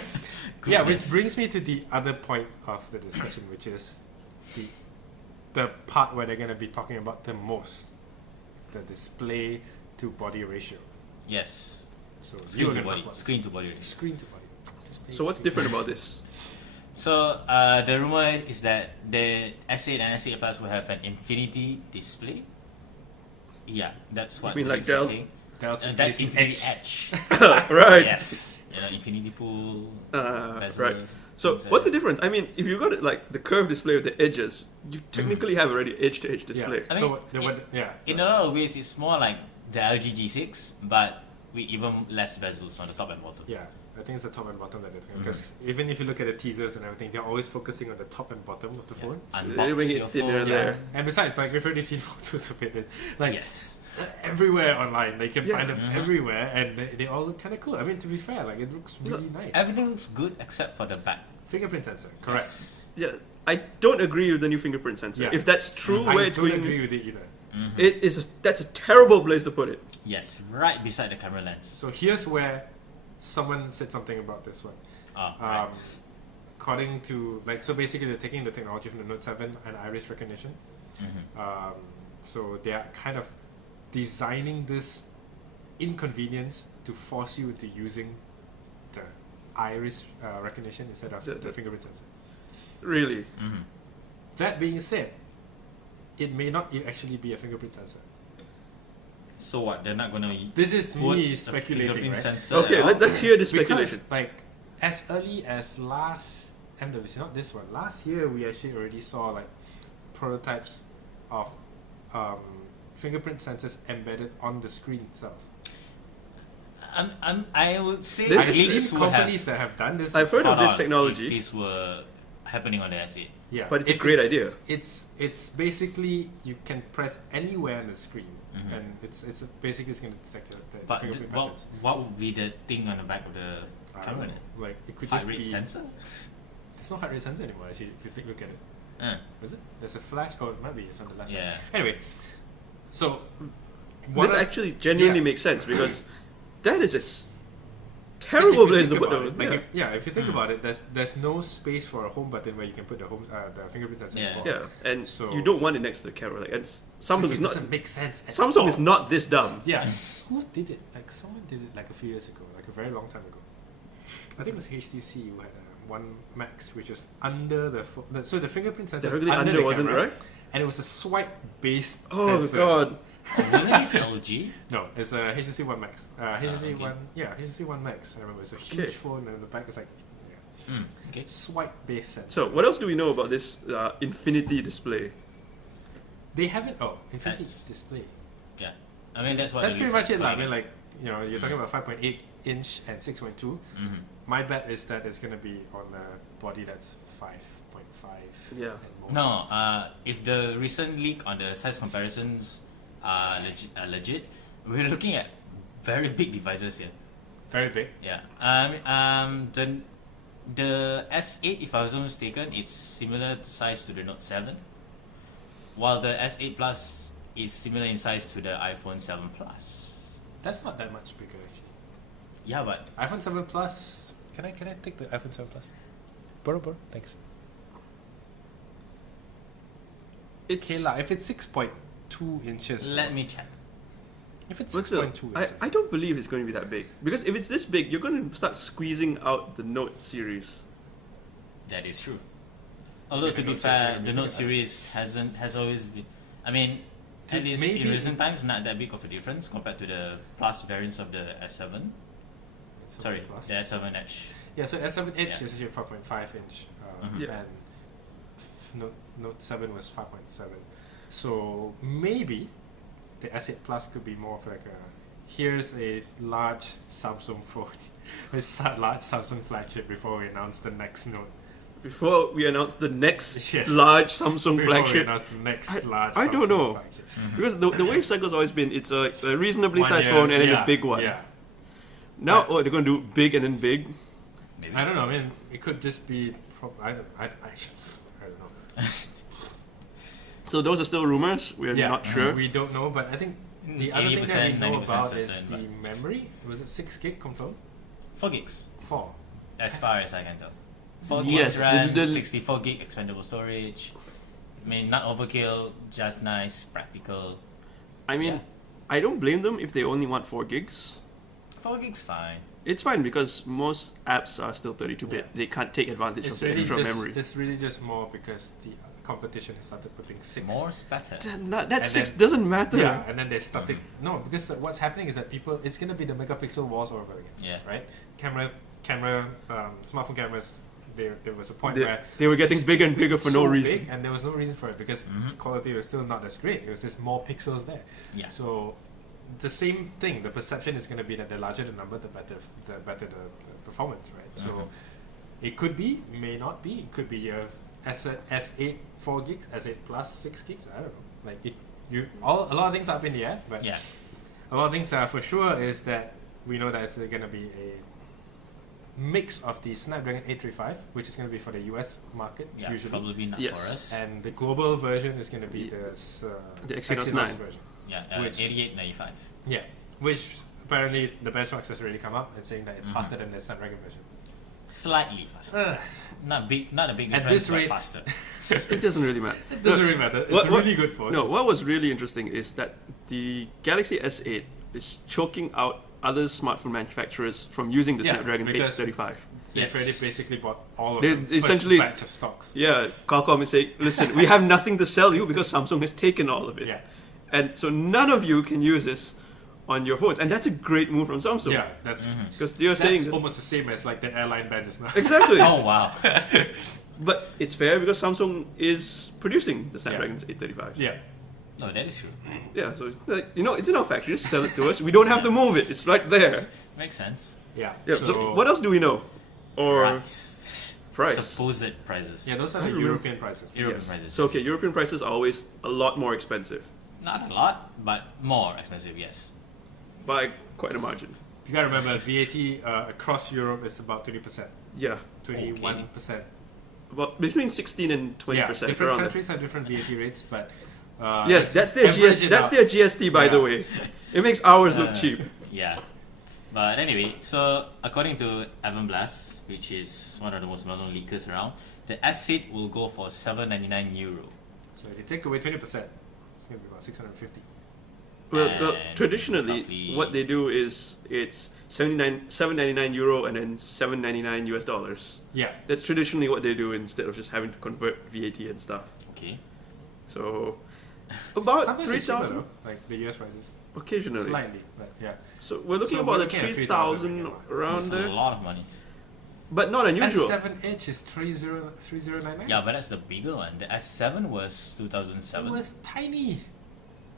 yeah, which Goodness. brings me to the other point of the discussion, which is the part where they're gonna be talking about the most, the display to body ratio. Yes. So you Screen were to gonna talk body. about Screen to body. screen to body. Display So what's screen. different about this? So the rumor is that the S8 and S8 Plus will have an infinity display. Yeah, that's what You mean the like leaks are Dell? saying. That's That's Infinity Infinity Edge. Edge. Right. Yes. Infinity Pool. Right. bezels, So things like what's the that. difference? I mean, if you got it like the curved display with the edges, you technically have already edge-to-edge display. I So mean, yeah. In a lot of ways, it's more like the LG G6, but with even less bezels on the top and bottom. Yeah, I think it's the top and bottom that they're talking because even if you look at the teasers and everything, they're always focusing on the top and bottom of the phone. Unbox They make it your thinner phone. there. And besides, like we've already seen photos of it, like Yes. everywhere online. They can Yeah. find them everywhere, and they all look kind of cool. I mean, to be fair, like it looks really nice. Everything looks good except for the back. Fingerprint sensor, correct? Yes. Yeah, I don't agree with the new fingerprint sensor. Yeah. If that's true, I where it's don't going, agree with it either. that's a terrible place to put it. Yes, right beside the camera lens. So here's where someone said something about this one. Right. According to so basically they're taking the technology from the Note 7 and iris recognition. So they are kind of designing this inconvenience to force you into using the iris recognition instead of the fingerprint sensor. Really. That being said, it may not actually be a fingerprint sensor. So what? They're not gonna. This is put me a speculating, fingerprint right? sensor Okay, at all? let's hear the speculation. Because, like, as early as last MWC, not this one, last year we actually already saw like prototypes of fingerprint sensors embedded on the screen itself. I would say There- I've leaks seen would companies have that have done this. I've heard of thought this out technology, If these were happening on the S8. Yeah, but it's a if great idea. It's basically you can press anywhere on the screen, and it's basically it's going to detect the But fingerprint what patterns. would be the thing on the back of the I don't camera? know. Like it could Heart just rate be. sensor? There's no heart rate sensor anymore. Actually, if you look at it, is it? There's a flash. Oh, it might be. It's on the left side. Yeah. Anyway, so This of- actually genuinely yeah. makes sense because that is a Because terrible if you place to think put about them. it, if you think about it, there's no space for a home button where you can put the the fingerprint sensor. Yeah. anymore. Yeah, and So- you don't want it next to the camera. Like, it's, Samsung it is not. doesn't make sense. at Samsung is all. not this dumb. Yeah, who did it? Like someone did it like a few years ago, like a very long time ago. I think it was HTC who had one Max, which was under so the fingerprint sensor is Directly under under, the wasn't it, camera, right? and it was a swipe-based Oh sensor. god. Really? It's LG? No, it's a HTC One Max. HTC okay. One, HTC One Max. I remember it's a huge Okay. phone, and the back is like Okay. swipe-based sensor. So what else do we know about this infinity display? They haven't. Oh, Infinity That's- display. Yeah. I mean, that's what That's the pretty leaks much are it, lah. I calling mean, like you're talking about 5.8 inch and 6.2. My bet is that it's going to be on a body that's 5.5. Yeah. at most. No, if the recent leak on the size comparisons are legit, we're looking at very big devices here. Very big. Yeah. The S8, if I was not mistaken, it's similar size to the Note 7, while the S8 Plus is similar in size to the iPhone 7 Plus. That's not that much bigger actually. Yeah, but iPhone 7 Plus. Can I take the iPhone 7 Plus? Bro, thanks. It's Okay lah, if it's 6.2 inches. let me check. If it's but still, 6.2 inches. I don't believe it's going to be that big, because if it's this big, you're going to start squeezing out the Note series. That is true. Although Okay, to the be Note fair, series the will Note be series has always been. I mean, at least in maybe- recent times, not that big of a difference compared to the Plus variants of the S7. Sorry, Plus. the S7 Edge. Yeah, so S7 Edge Yeah. is actually 5.5 inch, Yeah. and Note 7 was 5.7. So maybe the S8 Plus could be more of like here's a large Samsung phone, it's a large Samsung flagship before we announce the next Note. Before we announce the next Yes. large Samsung Before we flagship, announce the next large I don't Samsung know. flagship. because the way Cycle's always been, it's a reasonably 1 sized year, phone and then yeah, a big one. Yeah. Now, But- they're going to do big and then big. Maybe. I don't know. I mean, it could just be. I don't know. So those are still rumors. We're not sure. We don't know, but I think the other thing that we 80%, know 90% about is certain, the memory. Was it 6 gig confirmed? 4 gigs, 4. as far as I can tell. 4 Yes, gigs RAM, the- 64 gig expandable storage. I mean, not overkill, just nice, practical. I mean, Yeah. I don't blame them if they only want 4 gigs. 4 gigs fine. It's fine because most apps are still 32-bit. Yeah. They can't take advantage of the extra memory. It's really just more because the competition has started putting 6. More's better. That And 6 then- doesn't matter. Yeah, and then they started. No, because what's happening is that people. It's gonna be the megapixel wars all over again. Yeah. Right. Smartphone cameras. There was a point They, where they were getting bigger and bigger for no so reason. big, and there was no reason for it because the quality was still not as great. It was just more pixels there. Yeah. So the same thing. The perception is going to be that the larger the number, the better the performance, right? So it could be, may not be. It could be a S8 4 gigs, S8 plus 6 gigs. I don't know. Like a lot of things are up in the air, but Yeah. a lot of things for sure is that we know that it's going to be a mix of the Snapdragon 835, which is going to be for the US market Yeah, usually, probably not Yes. for us. and the global version is going to be The Exynos 9. version. Yeah, which- 8895. Yeah, which apparently the benchmarks has already come up and saying that it's faster than the Snapdragon version. Slightly faster. Ugh, Not a big At difference, this but rate- faster. It doesn't really matter. it doesn't really matter. It's What- a really good phone. No, It's- what was really interesting is that the Galaxy S8 is choking out other smartphone manufacturers from using the Yeah, Snapdragon because- 835. They've Yes. already basically bought all of They the essentially- first batch of stocks. Yeah, Qualcomm is saying, listen, we have nothing to sell you because Samsung has taken all of it. Yeah, And so none of you can use this on your phones. And that's a great move from Samsung. yeah, that's Because they're saying that's that- almost the same as like the airline ban just now. exactly. Oh wow. But it's fair because Samsung is producing the Snapdragon 835. Yeah. No, that is true. Yeah, so like, it's in our factory. Just sell it to us. We don't have to move it. It's right there. Makes sense. Yeah. Yeah. So what else do we know? Or price? Supposed prices. Yeah, those are I the remember- European prices. European Yes. prices. So okay, European prices are always a lot more expensive Not a lot, but more expensive, yes. by quite a margin. You gotta remember, VAT across Europe is about 20%, Yeah, 21%. about between 16 and 20%. Yeah, different around there. countries have different VAT rates, but Yes, that's their average GST. it That's out. their GST, by the Yeah. way. It makes ours look Uh, cheap. Yeah. But anyway, so according to Evan Blast, which is one of the most well-known leakers around, the S8 will go for €799. So if you take away 20%, it's gonna be about 650. Well, and traditionally, roughly- what they do is it's €799 and then $799 US. Yeah, That's traditionally what they do instead of just having to convert VAT and stuff. Okay. So about sometimes it's cheaper 3,000 though, like the US prices, occasionally. slightly, but yeah. So we're looking So about we're the looking at 3,000 3,000 around That's a there, lot of money. but not unusual. S7 Edge is 3099. Yeah, but that's the bigger one. The S7 was it 2007. was tiny.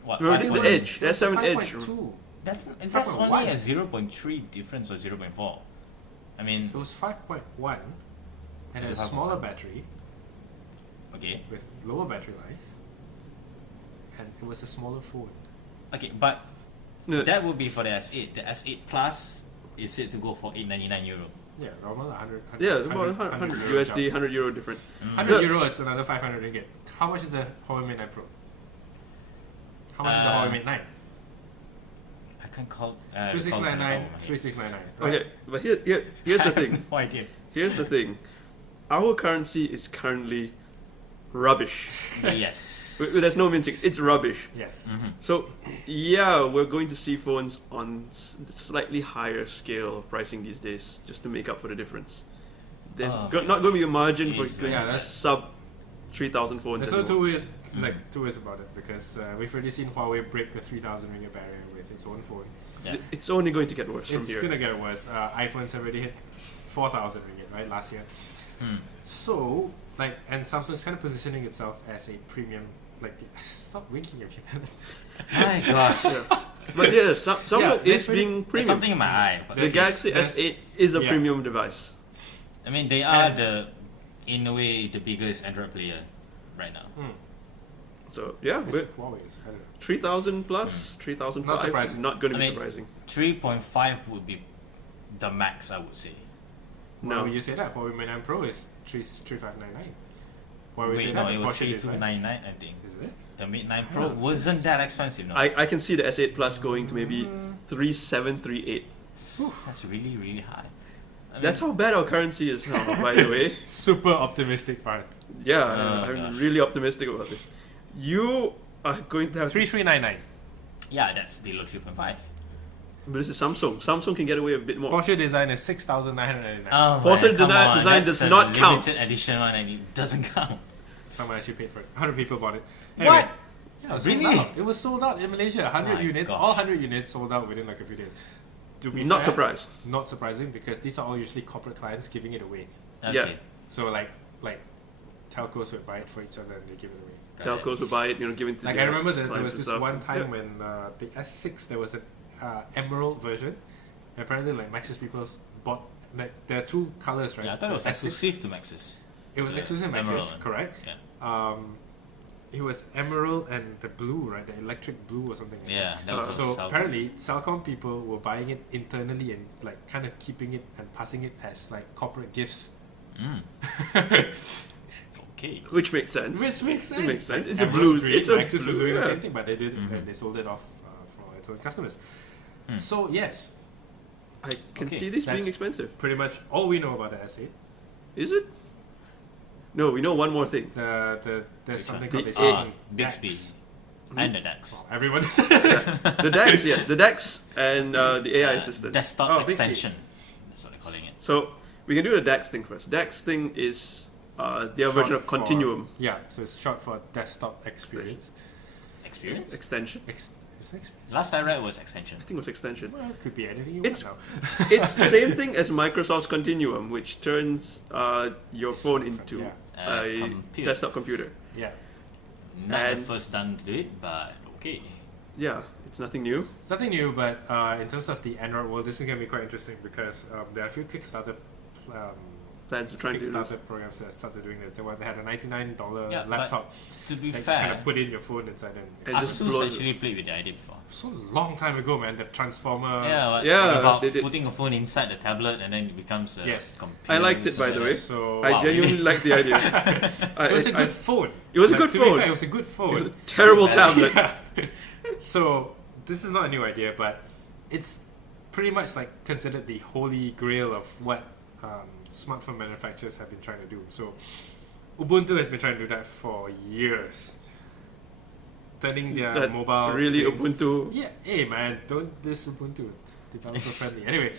What? No, this is the 5.1? Edge. The S7 Edge. 5.2. That's $5.1. only a 0.3 difference or 0.4. I mean, It was 5.1 and Was had it a 5.1? smaller battery okay, with lower battery life, and it was a smaller phone. okay, but No, that would be for the S8. The S8 Plus is said to go for €899. Yeah, normal 100. yeah, it's about 100 euro USD, jump. 100 euro difference. 100 euro is another 500 ringgit. How much is the Huawei Mate 9 Pro? How much is the Huawei Mate 9? I can't call. 2699, 3699. Right? Okay, but here's the thing. No idea. Here's the thing. Our currency is currently rubbish. Yes. There's no mincing. It's rubbish. Yes. So, yeah, we're going to see phones on slightly higher scale of pricing these days, just to make up for the difference. There's Oh, not going to be a margin for Easy. getting Yeah, that's- sub 3,000 phones There's no anymore. two ways about it, because we've already seen Huawei break the 3,000 ringgit barrier with its own phone. Yeah. It's only going to get worse from It's here. gonna get worse. iPhones have already hit 4,000 ringgit, right, last year. Hmm. So, and Samsung's kind of positioning itself as a premium. Stop winking at me, man. My gosh. But yeah, someone Yeah, is there's being There's premium. something in my eye. But The Galaxy There's- S8 is a yeah. premium device. I mean, they are And- in a way, the biggest Android player right now. So yeah, It's we're Huawei is, I don't know. 3,000 plus, 3,005. Not surprising. Not going to I be mean, surprising. 3.5 would be the max, I would say. Why No. would you say that? Huawei Mate 9 Pro is 3599. Why would you Wait, say no, that? it was Porsche design. 3299, I think. Is it? The Mate 9 Pro wasn't that expensive, no? I can see the S8 Plus going to maybe 3738. That's really, really high. I mean, That's how bad our currency is now, by the way. Super optimistic part. Yeah, Oh, I'm gosh. really optimistic about this. You are going to have 3399. yeah, that's below 3.5. But this is Samsung. Samsung can get away with a bit more. Porsche design is 6,999. Oh, Porsche man, come on, design that's does a not count. limited edition one and it doesn't count. Someone actually paid for it. 100 people bought it. What? Yeah, it was Really? sold out. It was sold out in Malaysia. 100 My units. gosh. All 100 units sold out within like a few days. To be Not fair, surprised. Not surprising, because these are all usually corporate clients giving it away. Okay. Yeah. So like telcos would buy it for each other and they give it away. Got it. Telcos will buy it, give it to Like their I remember there clients was and this stuff. one time Yeah. when the S6 there was an emerald version. Apparently, like Maxis people bought there are two colors, right? Yeah, I thought it was The S6 exclusive to Maxis. It was Yeah, exclusive Maxis, emerald one. correct? Yeah. It was emerald and the blue, right? The electric blue or something. Like Yeah, that was So a Cellcom. apparently, Cellcom people were buying it internally and like kind of keeping it and passing it as like corporate gifts. Mm. Okay. Which makes sense. Which makes sense. It makes sense. Like, It's a Emerald blue. Green, It's a Maxis was blue, doing the yeah. same thing, but they did it Mhm. and they sold it off for its own customers. Hmm. So yes, I can Okay, see this being that's- expensive. pretty much all we know about the S8. Is it? No, we know one more thing. There's Which something one? called the The Samsung Bixby. DeX. And the DeX. Oh, everyone is The DeX, yes, the DeX and the AI assistant. Desktop Oh, Bixby. extension. That's what they're calling it. So we can do the DeX thing first. DeX thing is their version short of Continuum Yeah, so it's short for desktop experience. Experience? extension. Is it experience? Last I read was extension. I think it was extension. Well, it could be anything you It's- want now. It's the same thing as Microsoft's Continuum, which turns your It's phone different, into yeah. a Computer. desktop computer. Yeah, Not And- the first done to do it, but okay. Yeah, it's nothing new. it's nothing new, but in terms of the Android world, this is gonna be quite interesting because there are a few Kickstarter Plans to try and do this. Kickstarter programs that started doing this. They had a $99 Yeah, but laptop To be that fair, kind of put in your phone inside and And just Asus blows actually played with the idea before. so long time ago, man. The Transformer. Yeah, but Yeah, about they did. putting a phone inside the tablet and then it becomes a Yes. computer. I liked it, by the way. So I Wow, genuinely really? like the idea. it was a good phone. It was a Like, good to be phone. fair, it was a good phone. It was a terrible Yeah. tablet. Yeah. So this is not a new idea, but it's pretty much like considered the holy grail of what smartphone manufacturers have been trying to do. So Ubuntu has been trying to do that for years, turning their That mobile really things- Ubuntu. Yeah, hey man, don't diss Ubuntu. It's developer friendly. Anyway,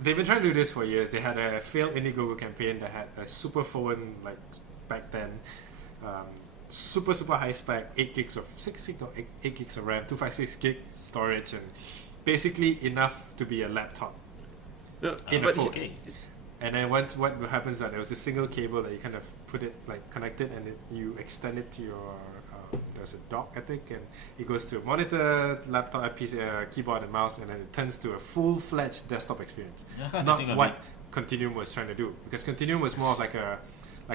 they've been trying to do this for years. They had a failed Indiegogo campaign that had a super phone like back then, super high spec, 8 gigs of 8 gigs of RAM, 256 gig storage, and basically enough to be a laptop. Yeah, In a but phone. Okay. And then what happens is that there was a single cable that you kind of put it like connect it and you extend it to your there's a dock, I think, and it goes to a monitor, laptop, a PC, keyboard and mouse, and then it turns to a full-fledged desktop experience. Yeah, I can't Not think of what it. Continuum was trying to do, because Continuum was more of like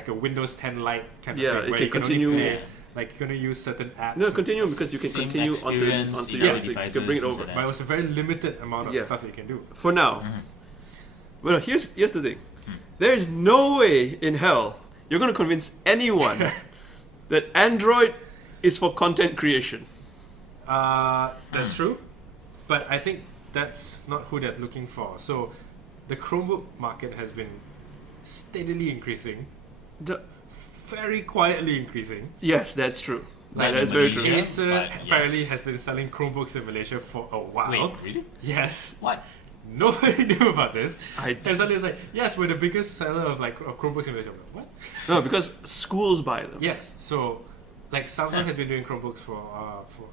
a Windows 10 Lite kind of Yeah, thing, it where can you can continue- only play, like you're gonna use certain apps. No, and Continuum, because you can Same continue experience onto in your other thing. You devices can bring it and over. so But it was a very limited amount of Yeah. stuff that you can do. For now. Mhm. Well, here's the thing. There is no way in hell you're going to convince anyone that Android is for content creation. That's true, but I think that's not who they're looking for. So, the Chromebook market has been steadily increasing, The- very quietly increasing. yes, that's true. Like That is very true. Malaysia? Acer But apparently yes. has been selling Chromebooks in Malaysia for a while. Wait, really? Yes. What? Nobody knew about this. I And suddenly it's like, yes, we're the biggest seller of Chromebooks in Malaysia. I'm like, what? No, because schools buy them. Yes. So, like Samsung has been doing Chromebooks for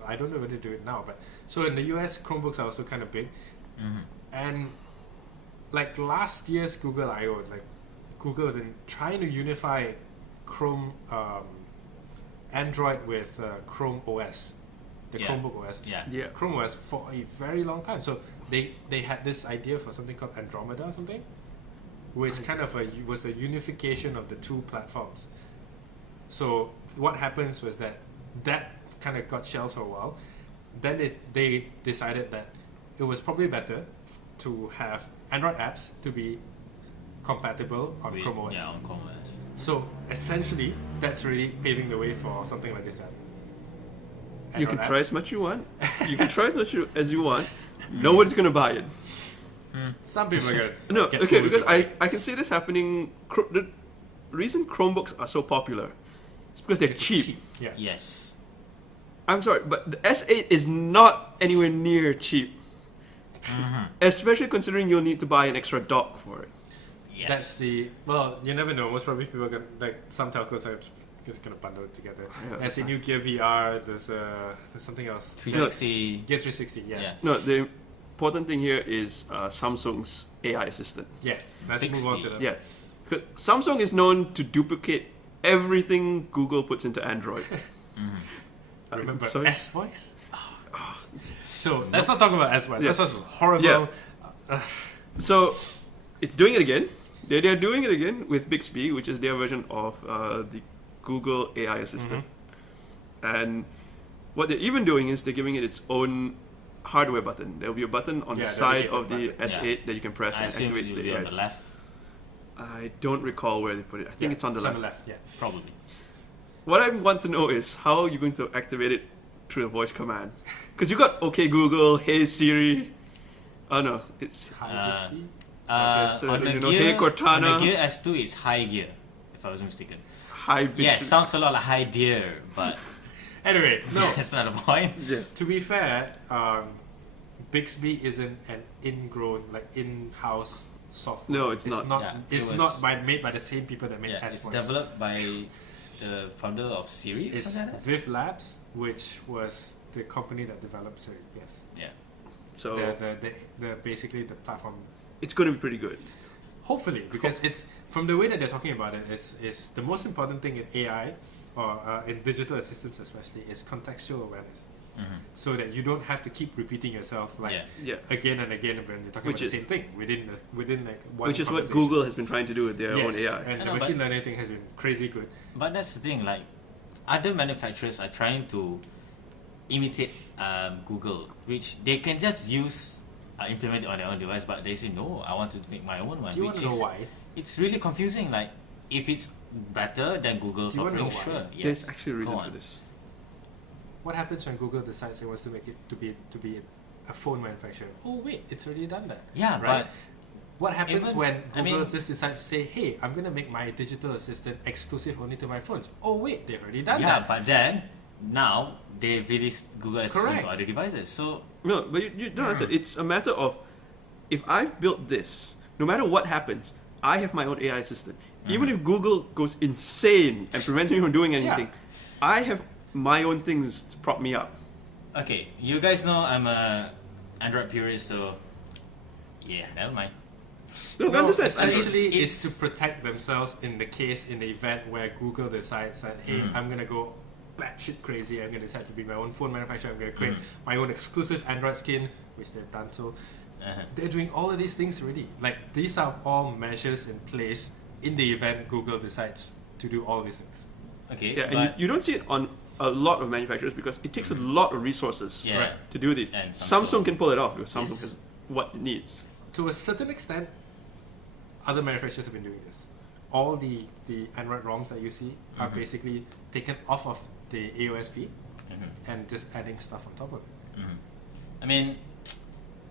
I don't know whether they do it now, but so in the US, Chromebooks are also kind of big, and like last year's Google I/O, like Google had been trying to unify Chrome, Android with Chrome OS, the Yeah. Chromebook OS. Yeah. Yeah. Chrome OS for a very long time. So they had this idea for something called Andromeda or something, which kind of was a unification of the two platforms. So what happens was that kind of got shelved for a while. Then they decided that it was probably better to have Android apps to be compatible on Chrome OS. Yeah, on Chrome OS. So essentially, that's really paving the way for something like this app. You can Android try apps. as much you want. You can try as much as you want. Nobody's going to buy it. Some people are gonna No, get okay, fooled because with I can see this happening. The reason Chromebooks are so popular is because they're It's cheap. Yeah. Yes. I'm sorry, but the S8 is not anywhere near cheap. Especially considering you'll need to buy an extra dock for it. Yes. That's you never know. Most probably people are gonna, like some telcos are just gonna bundle it together. Yeah. There's a new Gear VR. There's something else. 360. Gear 360. Yes. Yeah. No, the important thing here is Samsung's AI assistant. Yes. Let's Bixby. move on to that. Yeah, 'cause Samsung is known to duplicate everything Google puts into Android. Remember sorry? S Voice? So let's not talk about S Voice. Yeah. S Voice was horrible. Yeah. So it's doing it again. They're doing it again with Bixby, which is their version of the Google AI assistant. And what they're even doing is they're giving it its own hardware button. There'll be a button on the Yeah, side there'll of be a the button. S8 that you can press I and assume activates it will the be AI. on the left, I don't recall where they put it. I think it's on the left. Yeah. probably. What I want to know is how are you going to activate it through a voice command? Because you got OK Google, Hey Siri. Oh no, it's High Uh, Bixby. On the you know, gear, Hey Cortana. on the Gear S2, it's high gear, if I wasn't mistaken. High Bixby. Yeah, sounds a lot like high deer, but Anyway, no. that's not the point. Yes. To be fair, Bixby isn't an ingrown, like in-house software. No, it's not. Yeah, It's it not was- made by the same people that made Yeah, S it's Voice. developed by the founder of Siri or It's something like that. Viv Labs, which was the company that developed Siri. Yes, Yeah. So the basically the platform. it's going to be pretty good. Hopefully, because it's from the way that they're talking about it, is the most important thing in AI or in digital assistants especially is contextual awareness, so that you don't have to keep repeating yourself like Yeah. Yeah. again and again when you're talking Which about is- the same thing within like one. Which is what conversation. Google has been trying to do with their Yes, own AI. and I the know, machine but- learning thing has been crazy good. But that's the thing, like, other manufacturers are trying to imitate Google, which they can just use, implement it on their own device, but they say, no, I want to make my own one. Do you want which to know is, why? It's really confusing. Like, if it's better than Google's Do you wanna offering, know why? sure. There's Yes. actually a reason Go for on. this. What happens when Google decides it wants to make it to be a phone manufacturer? Oh wait, it's already done that. Yeah, right. but What happens Even- when I Google mean- just decides to say, "Hey, I'm gonna make my digital assistant exclusive only to my phones"? Oh wait, they've already done yeah, that. but then now they've released Google Assistant Correct. to other devices. So No, but you don't understand. It's a matter of if I've built this, no matter what happens, I have my own AI assistant. Even if Google goes insane and prevents me from doing anything, I have my own things to prop me up. okay, you guys know I'm a Android purist, so yeah, never mind. No, No, understand. essentially, It's- it's to protect themselves in the event where Google decides that, hey, I'm gonna go batshit crazy. I'm going to decide to be my own phone manufacturer. I'm going to create my own exclusive Android skin, which they've done. So they're doing all of these things already. Like, these are all measures in place in the event Google decides to do all these things. Okay. Yeah, and you don't see it on a lot of manufacturers because it takes a lot of resources to do this. And Samsung can pull it off because Samsung has what it needs. To a certain extent, other manufacturers have been doing this. All the Android ROMs that you see are basically taken off of the AOSP and just adding stuff on top of it. I mean,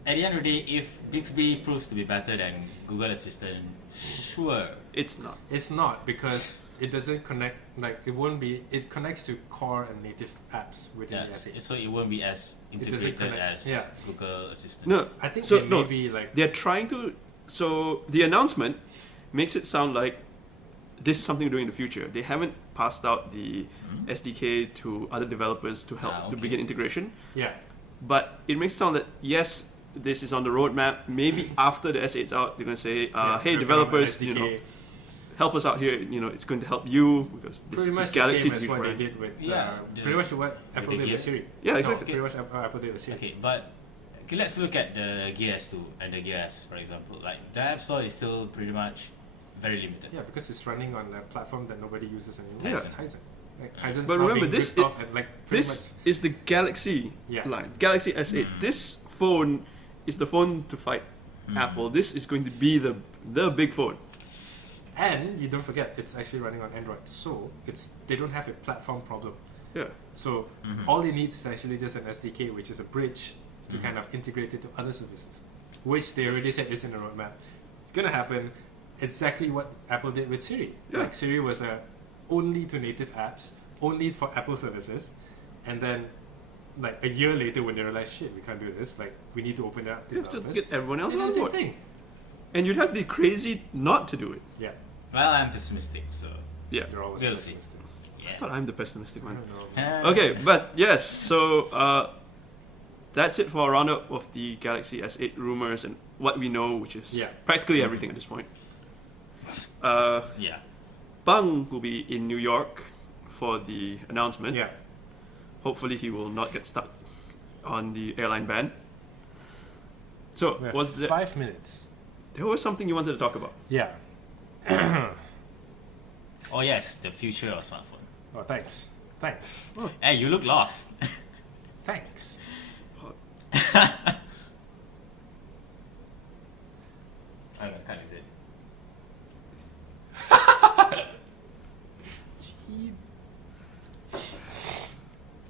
at the end of the day, if Bixby proves to be better than Google Assistant, sure. It's not. It's not, because it doesn't connect, like, it won't be, it connects to core and native apps within the S8. So it won't be as integrated as Google Assistant. No, I think so it may be like... They're trying to... So the announcement makes it sound like this is something we're doing in the future. They haven't passed out the SDK to other developers to help to begin integration. Yeah. But it makes it sound that, yes, this is on the roadmap. Maybe after the S8's out, they're going to say, hey, developers, help us out here. It's going to help you because this pretty much Galaxy the same as what they did with pretty much what Apple did with Siri. Yeah, exactly. Pretty much Apple did with Siri. Okay, but let's look at the Gear S2 and the Gear S, for example. Like, the App Store is still pretty much very limited. Yeah, because it's running on a platform that nobody uses anymore. Yeah. It's Tizen. Like, Tizen's but now remember, being this ripped off and, like, this is the Galaxy line, Galaxy S8. This phone is the phone to fight Apple. This is going to be the big phone. And you don't forget, it's actually running on Android, so they don't have a platform problem. Yeah. So all it needs is actually just an SDK, which is a bridge to kind of integrate it to other services, which they already said is in the roadmap. It's gonna happen. Exactly what Apple did with Siri. Yeah. Like, Siri was only to native apps, only for Apple services, and then like a year later when they realized, shit, we can't do this. Like, we need to open it up to developers. Just get everyone else They on did the board. same thing. And you'd have to be crazy not to do it. Yeah. Well, I'm pessimistic, so Yeah. They're always we'll see. pessimistic. I thought I'm the pessimistic I one. don't know. Okay, but yes, so that's it for a roundup of the Galaxy S8 rumors and what we know, which is practically everything at this point. Bang will be in New York for the announcement. Yeah. Hopefully he will not get stuck on the airline ban. So, We have was there 5 minutes. was something you wanted to talk about? Yeah. Oh yes, the future of smartphone. Oh, thanks. Thanks. Hey, you look lost. Thanks. I'm gonna cut this.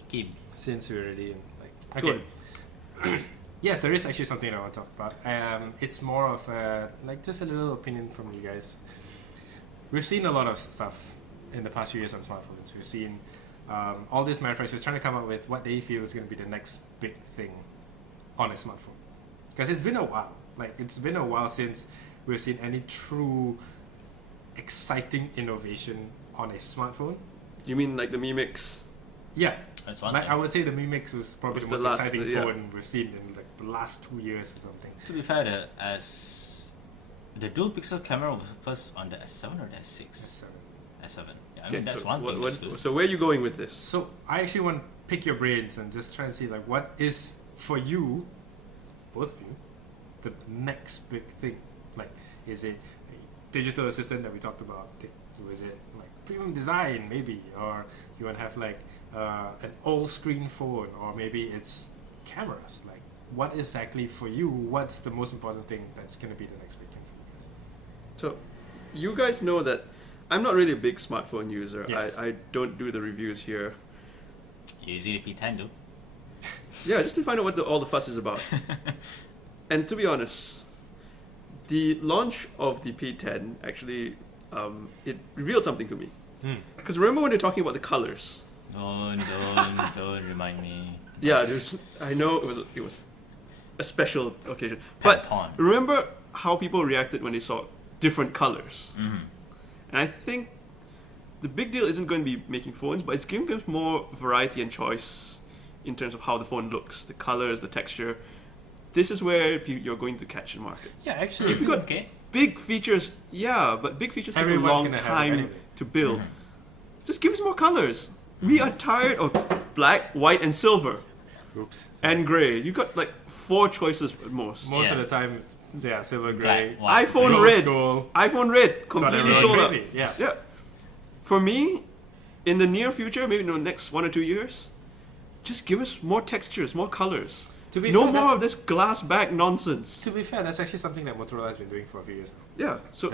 Keep. Since we're already in, like, okay. Yes, there is actually something I want to talk about. It's more of just a little opinion from you guys. We've seen a lot of stuff in the past few years on smartphones. We've seen all these manufacturers trying to come up with what they feel is going to be the next big thing on a smartphone. Because it's been a while. Like, it's been a while since we've seen any true exciting innovation on a smartphone. You mean like the Mi Mix? Yeah. That's one Like, thing. I would say the Mi Mix was probably Was the the most last- exciting yeah. phone we've seen in like the last 2 years or something. To be fair, the dual pixel camera was first on the S7 or the S6? So, S7. Yeah, I mean, that's so one thing. That's good. so where are you going with this? so I actually want to pick your brains and just try and see, like, what is for you, both of you, the next big thing? Like, is it a digital assistant that we talked about? Or is it like premium design maybe? Or you want to have like an all screen phone? Or maybe it's cameras? Like, what exactly for you? What's the most important thing that's going to be the next big thing for you guys? So, you guys know that I'm not really a big smartphone user. Yes. I don't do the reviews here. Using the P10 though. Yeah, just to find out what all the fuss is about. And to be honest, the launch of the P10 actually it revealed something to me. Because remember when you're talking about the colors? Don't remind me. Yeah, I know it was a special occasion. But Pantone. remember how people reacted when they saw different colors? And I think the big deal isn't going to be making phones, but it's giving us more variety and choice in terms of how the phone looks, the colors, the texture. This is where you're going to catch the market. Yeah, actually, If you got big features, but big features take a Everyone's long gonna have it time anyway. to build. Just give us more colors. We are tired of black, white, and silver, Oops. and grey. You got like 4 choices at most. Most of Yeah. the time, it's, silver, grey, Black, white. iPhone rose red. gold. iPhone red, Got completely everyone sold out. crazy. Yeah. Yeah. For me, in the near future, maybe in the next 1 or 2 years, just give us more textures, more colors. To be No fair, more that's- of this glass back nonsense. To be fair, that's actually something that Motorola has been doing for a few years now. Yeah. So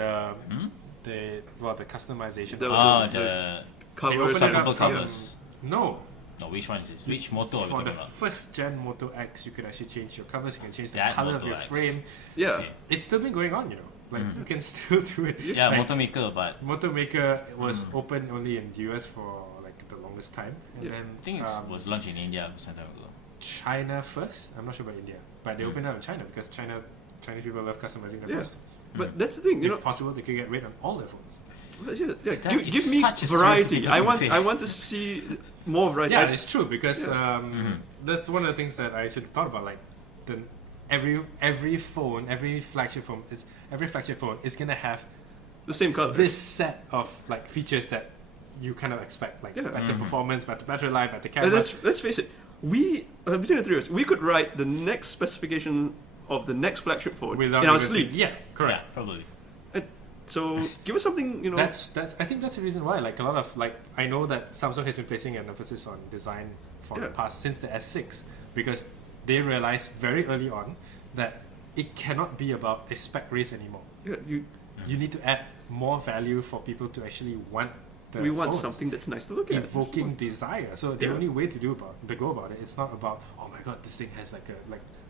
The customization. The- features. The covers. They opened it Swappable up from- covers. No, No, which one is this? Which Moto are we for talking the about? first gen Moto X, you can actually change your covers. You can change the That color Moto of your X. frame. Yeah. Okay. It's still been going on, you know. Like you can still do it. Yeah, like, Moto Maker, but Moto Maker was open only in the US for like the longest time, and Yeah. then I think it was launched in India some time ago. China first. I'm not sure about India, but they opened it up in China because Chinese people love customizing their Yeah. phones. But that's the thing, you If know. possible, they could get rid on all their phones. Yeah, That give, is give me such a variety. stereotypical I want thing. I want to see more variety. Yeah, I- it's true because that's one of the things that I actually thought about. Like, the every phone, every flagship phone is gonna have the same color. this set of like features that you kind of expect, like Yeah. better performance, better battery life, better And camera. let's face it. We between the three of us, we could write the next specification of the next flagship phone without in our even sleep. thinking- Yeah, correct. Yeah, probably. So give us something, you know. That's I think that's the reason why, like, a lot of, like, I know that Samsung has been placing an emphasis on design for the Yeah. past since the S6, because they realized very early on that it cannot be about a spec race anymore. yeah, You need to add more value for people to actually want the we want phones. something that's nice to look at. Evoking desire. So the Yeah. only way to go about it, it's not about, oh my god, this thing has like a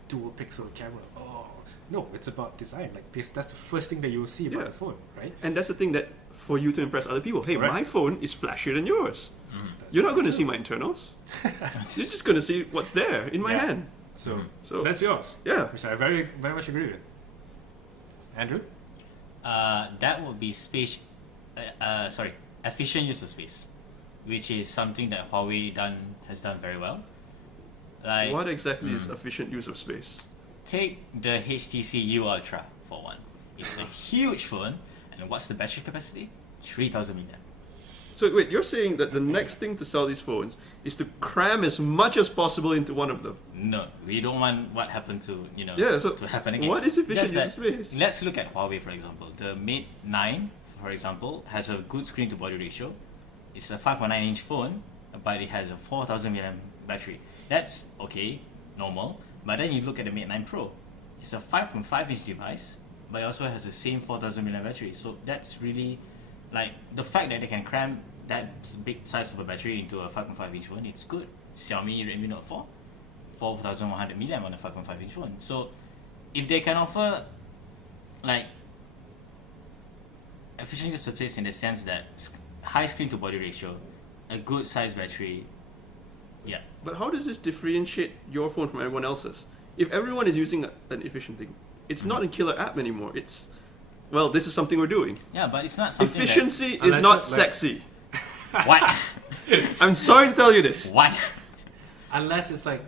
dual pixel camera. Oh no, it's about design. Like this, that's the first thing that you will see about Yeah. the phone, right? And that's the thing that for you to impress other people. Hey, Correct. my phone is flashier than yours. That's You're not very going to true. see my internals. You're just going to see what's there in my Yeah. hand. So, So- that's yours. Yeah. Which I very very much agree with. Andrew? That would be efficient use of space, which is something that Huawei has done very well. Like, What exactly is efficient use of space? take the HTC U Ultra for one. It's a huge phone, and what's the battery capacity? 3,000 milliamp. So wait, you're saying that the next thing to sell these phones is to cram as much as possible into one of them? No, we don't want what happened to Yeah, so to happen again. what is efficient Just use of that- space? Let's look at Huawei, for example. The Mate 9, for example, has a good screen to body ratio. It's a 5.9-inch phone, but it has a 4,000 mAh battery. That's okay, normal. But then you look at the Mate 9 Pro. It's a 5.5-inch device, but it also has the same 4,000 mAh battery. So that's really, like, the fact that they can cram that big size of a battery into a 5.5-inch phone, it's good. Xiaomi Redmi Note 4, 4,100 mAh on a 5.5-inch phone. So if they can offer, like, efficient use of space in the sense that high screen to body ratio, a good size battery, yeah. But how does this differentiate your phone from everyone else's? If everyone is using an efficient thing, it's not a killer app anymore. It's, well, this is something we're doing. Yeah, but it's not something Efficiency is Unless not it's like- sexy. that... What? I'm sorry to tell you this. What? Unless it's like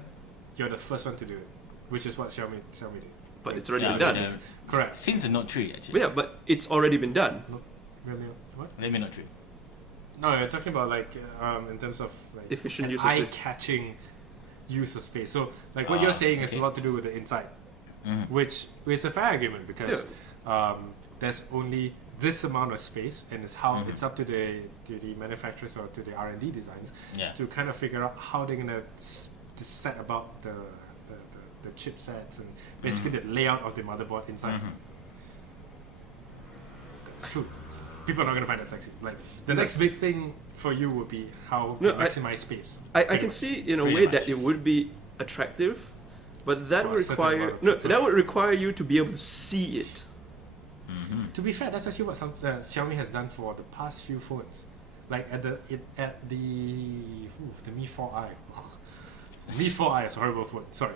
you're the first one to do it, which is what Xiaomi did. But it's already Yeah, been but, done. Correct. Since the Note 3, actually. Yeah, but it's already been done. Really? What? Redmi Note 3. No, you're talking about like in terms of like Efficient an use of space. eye-catching use of space. So like what you're saying has a okay. lot to do with the inside, which is a fair argument because there's only this amount of space, and it's how it's up to the manufacturers or to the R&D designs Yeah. to kind of figure out how they're gonna set about the chipsets and basically the layout of the motherboard inside. It's true. People are not going to find that sexy. Like the next big thing for you would be how to No, maximize space. I Pretty can much. see in a Pretty way much. that it would be attractive, but that For would a certain require amount of no, people. that would require you to be able to see it. To be fair, that's actually what Xiaomi has done for the past few phones. Like at the Mi 4i. The Mi 4i is a horrible phone. Sorry,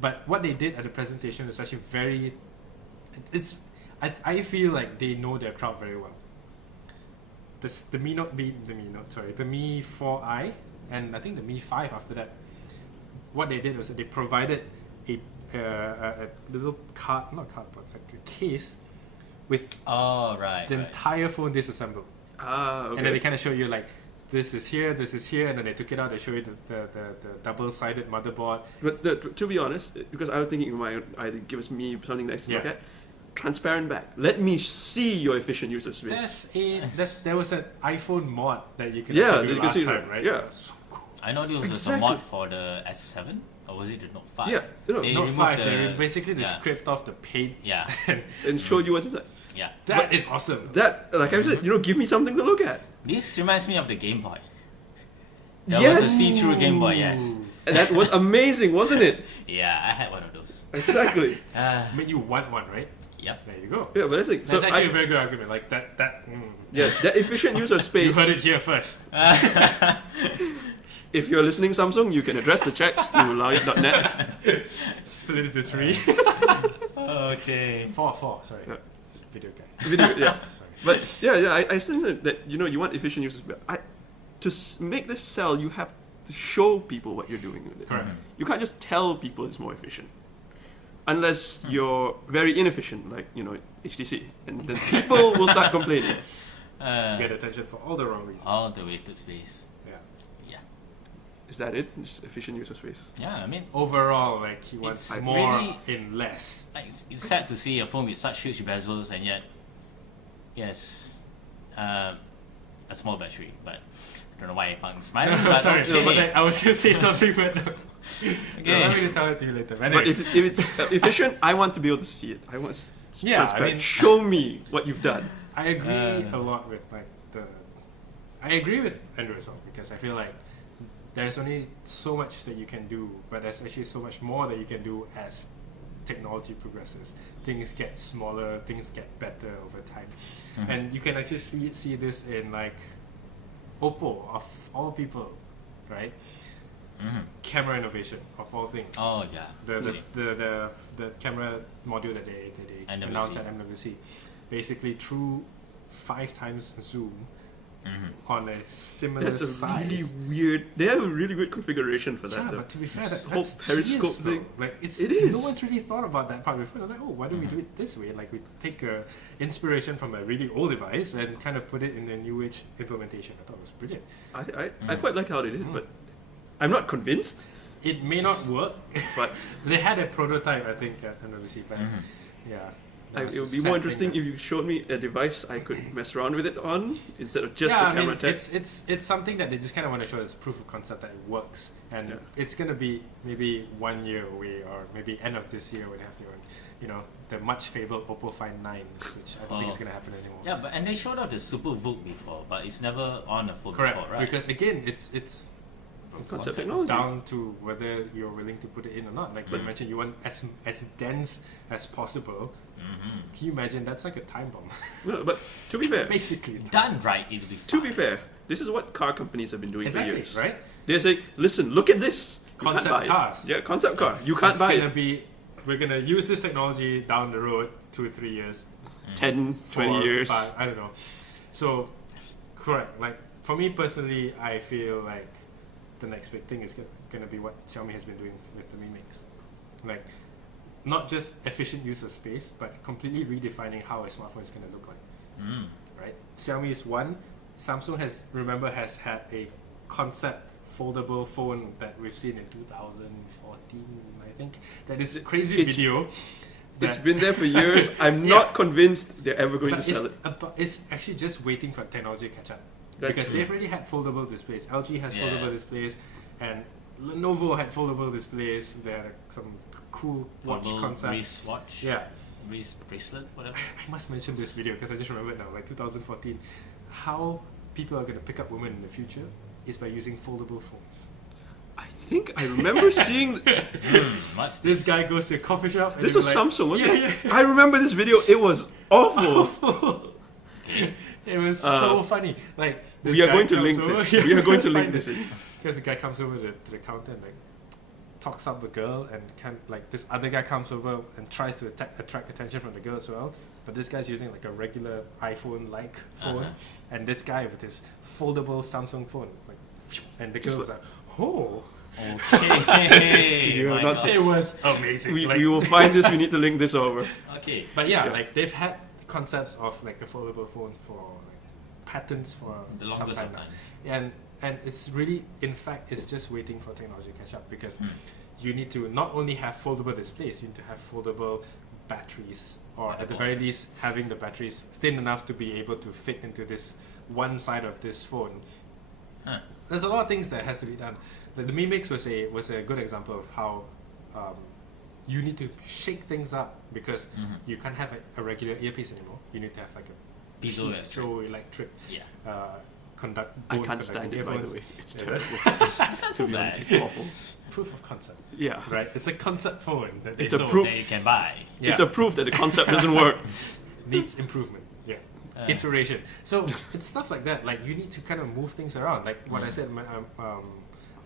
but what they did at the presentation was actually very. I feel like they know their crowd very well. The Mi 4i, and I think the Mi 5 after that. What they did was that they provided a little it's like a case with Oh, right. the right. entire phone disassembled. Ah, okay. And then they kind of show you like this is here, and then they took it out. They show you the double-sided motherboard. But to be honest, because I was thinking it might either give us me something nice to look Yeah. at, transparent back. Let me see your efficient user space. There was an iPhone mod that you can Yeah, actually do you can last see time, that. right? Yeah. So cool. I know there was Exactly. a mod for the S7, or was it the Note 5? Yeah, you know, They Note removed 5, the- they basically yeah. scraped off the paint. Yeah, and show you what's inside. yeah. That is awesome. That, like I said, give me something to look at. This reminds me of the Game Boy. That Yes! was a see-through Game Boy, yes. Ooh. And that was amazing, wasn't it? Yeah, I had one of those. Exactly. Made you want one, right? Yep. There you go. Yeah, but that's like, That's so actually a very good argument. Like that. yes, that efficient user You space. heard it here first. If you're listening, Samsung, you can address the checks to lowyat.net. Split it into 3. Okay. 4. Sorry. Yeah. Video guy. Video, yeah. Sorry. But yeah, I think that you want efficient users. But to make this sell, you have to show people what you're doing with it. Correct. You can't just tell people it's more efficient, unless you're very inefficient, like HTC, and then people will start complaining. Get attention for all the wrong reasons. All the wasted space. Yeah. Yeah. Is that it? Just efficient user space. Yeah, I mean, Overall, like he wants It's more really- in less. like, it's sad to see a phone with such huge bezels and yet, yes, a small battery. But I don't know why I'm smiling. But Sorry, okay. but I was gonna say something, but no. Okay. Allow me to tell it to you later. But if it's efficient, I want to be able to see it. I want Yeah, transparent. I mean- Show me what you've done. I agree a lot with I agree with Andrew as well, because I feel like there's only so much that you can do, but there's actually so much more that you can do as technology progresses. Things get smaller, things get better over time, and you can actually see this in like Oppo of all people, right? Camera innovation of all things. Oh yeah. The camera module that they NWC. announced at MWC, basically through 5 times zoom on a similar That's a size. really weird. They have a really good configuration for that. Yeah, though. but to be fair, Whole that's periscope genius, thing. though. Like it is. No one's really thought about that part before. They're like, oh, why don't we do it this way? Like we take inspiration from a really old device and kind of put it in a new age implementation. I thought it was brilliant. I quite like how they did it, but I'm not convinced. It may not work, But they had a prototype, I think, at MWC, but yeah. that was it a would be sad more thing interesting that- if you showed me a device I could mess around with it on instead of just yeah, the I camera mean, tech. it's something that they just kind of want to show as proof of concept that it works, and Yeah. it's gonna be maybe 1 year away, or maybe end of this year when they have the much fabled Oppo Find 9, which I don't think is gonna happen anymore. Yeah, and they showed off the Super VOOC before, but it's never on a phone Correct, before, right? because again, it's Concept technology. down to whether you're willing to put it in or not. Like you mentioned, you want as dense as possible. Can you imagine? That's like a time bomb. No, but to be fair, Basically, a time Done right, it'll be fine. to be fair, this is what car companies have been doing Exactly, for years. right? They're saying, listen, look at this. You can't Concept buy it. cars. Yeah, concept car. You can't It's buy gonna it. be, we're gonna use this technology down the road 2 or 3 years, 10, 20 4, years. 5, I don't know. So, correct. Like for me personally, I feel like the next big thing is gonna be what Xiaomi has been doing with the Mi Mix. Like, not just efficient use of space, but completely redefining how a smartphone is gonna look like. Right? Xiaomi is one. Samsung has had a concept foldable phone that we've seen in 2014, I think. That is a crazy It's- video. It's that- been there for years. I'm Yeah. not convinced they're ever going to But sell it. it's actually just waiting for technology to catch up. That's Because true. they've already had foldable displays. LG has Yeah. foldable displays, and Lenovo had foldable displays. They had some cool watch Foldable concept. wristwatch. Yeah, Wrist bracelet, whatever. I must mention this video because I just remember it now, like 2014. How people are going to pick up women in the future is by using foldable phones. I think I remember seeing. What's This guy goes to a coffee shop. And This he's was like, Samsung, wasn't yeah, it? I remember this video. It was awful. It was so funny. Like this We are guy going to comes link over- this. Yeah, We are going to let's link find this it. in. Because the guy comes over to the counter and like talks up the girl, and this other guy comes over and tries to attract attention from the girl as well. But this guy's using like a regular iPhone-like phone, and this guy with his foldable Samsung phone, like, and the girl Just was like, "Oh, Okay. You my are not God. it was amazing." We, Like, we will find this. We need to link this over. Okay. but yeah, Yeah. like they've had concepts of like a foldable phone for like patents for The some longest time of now. time. And it's really, in fact, it's just waiting for technology to catch up, because you need to not only have foldable displays, you need to have foldable batteries, or at the very least having the batteries thin enough to be able to fit into this one side of this phone. There's a lot of things that has to be done. The Mi Mix was a good example of how you need to shake things up, because you can't have a regular earpiece anymore. You need to have like a piezoelectric conduct. I can't stand it, by the way. It's Is it? terrible. It's not To too be bad. honest, it's awful. Proof of concept, Yeah. right? It's a concept phone that It's they a sold. proof. That you can buy. Yeah. It's a proof that the concept doesn't work. Needs improvement. Yeah. Iteration. So it's stuff like that. Like you need to kind of move things around. Like what I said,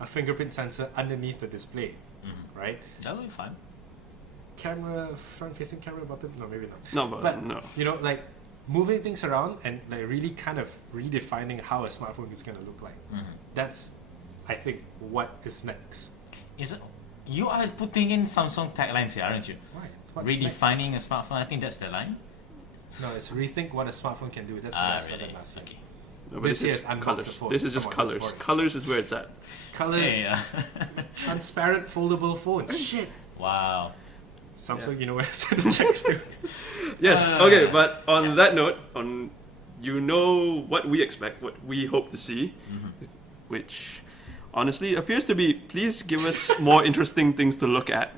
a fingerprint sensor underneath the display, right? That would be fun. Camera, front-facing camera button. No, maybe not. No, but no. You know, like moving things around and like really kind of redefining how a smartphone is going to look like. That's, I think, what is next. Is it? You are putting in Samsung taglines here, aren't you? Why? What's next? Redefining a smartphone. I think that's the line. No, it's rethink what a smartphone can do. That's what I said Really? last year. Okay. No, but This this here is is unboxed colors. phone. This is just Come on, that's colors. boring. Colors is where it's at. Colors, Okay. transparent foldable phone. Shit. Wow. Samsung, you know where to send the checks to. Yes. Okay. But on that note, you know what we expect, what we hope to see, which honestly appears to be. Please give us more interesting things to look at.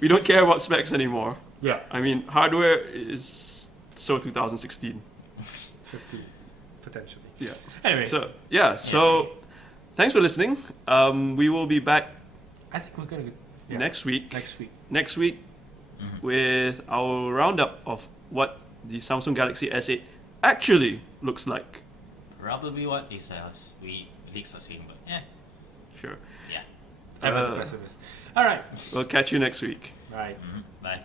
We don't care about specs anymore. Yeah. I mean, hardware is so 2016. 15, potentially. Yeah. Anyway, So thanks for listening. We will be back I think we're going to next week. Next week. With our roundup of what the Samsung Galaxy S8 actually looks like. Probably what they say we leaks are saying, but yeah. Sure. Yeah. Ever the pessimist. All right. We'll catch you next week. Bye. Bye.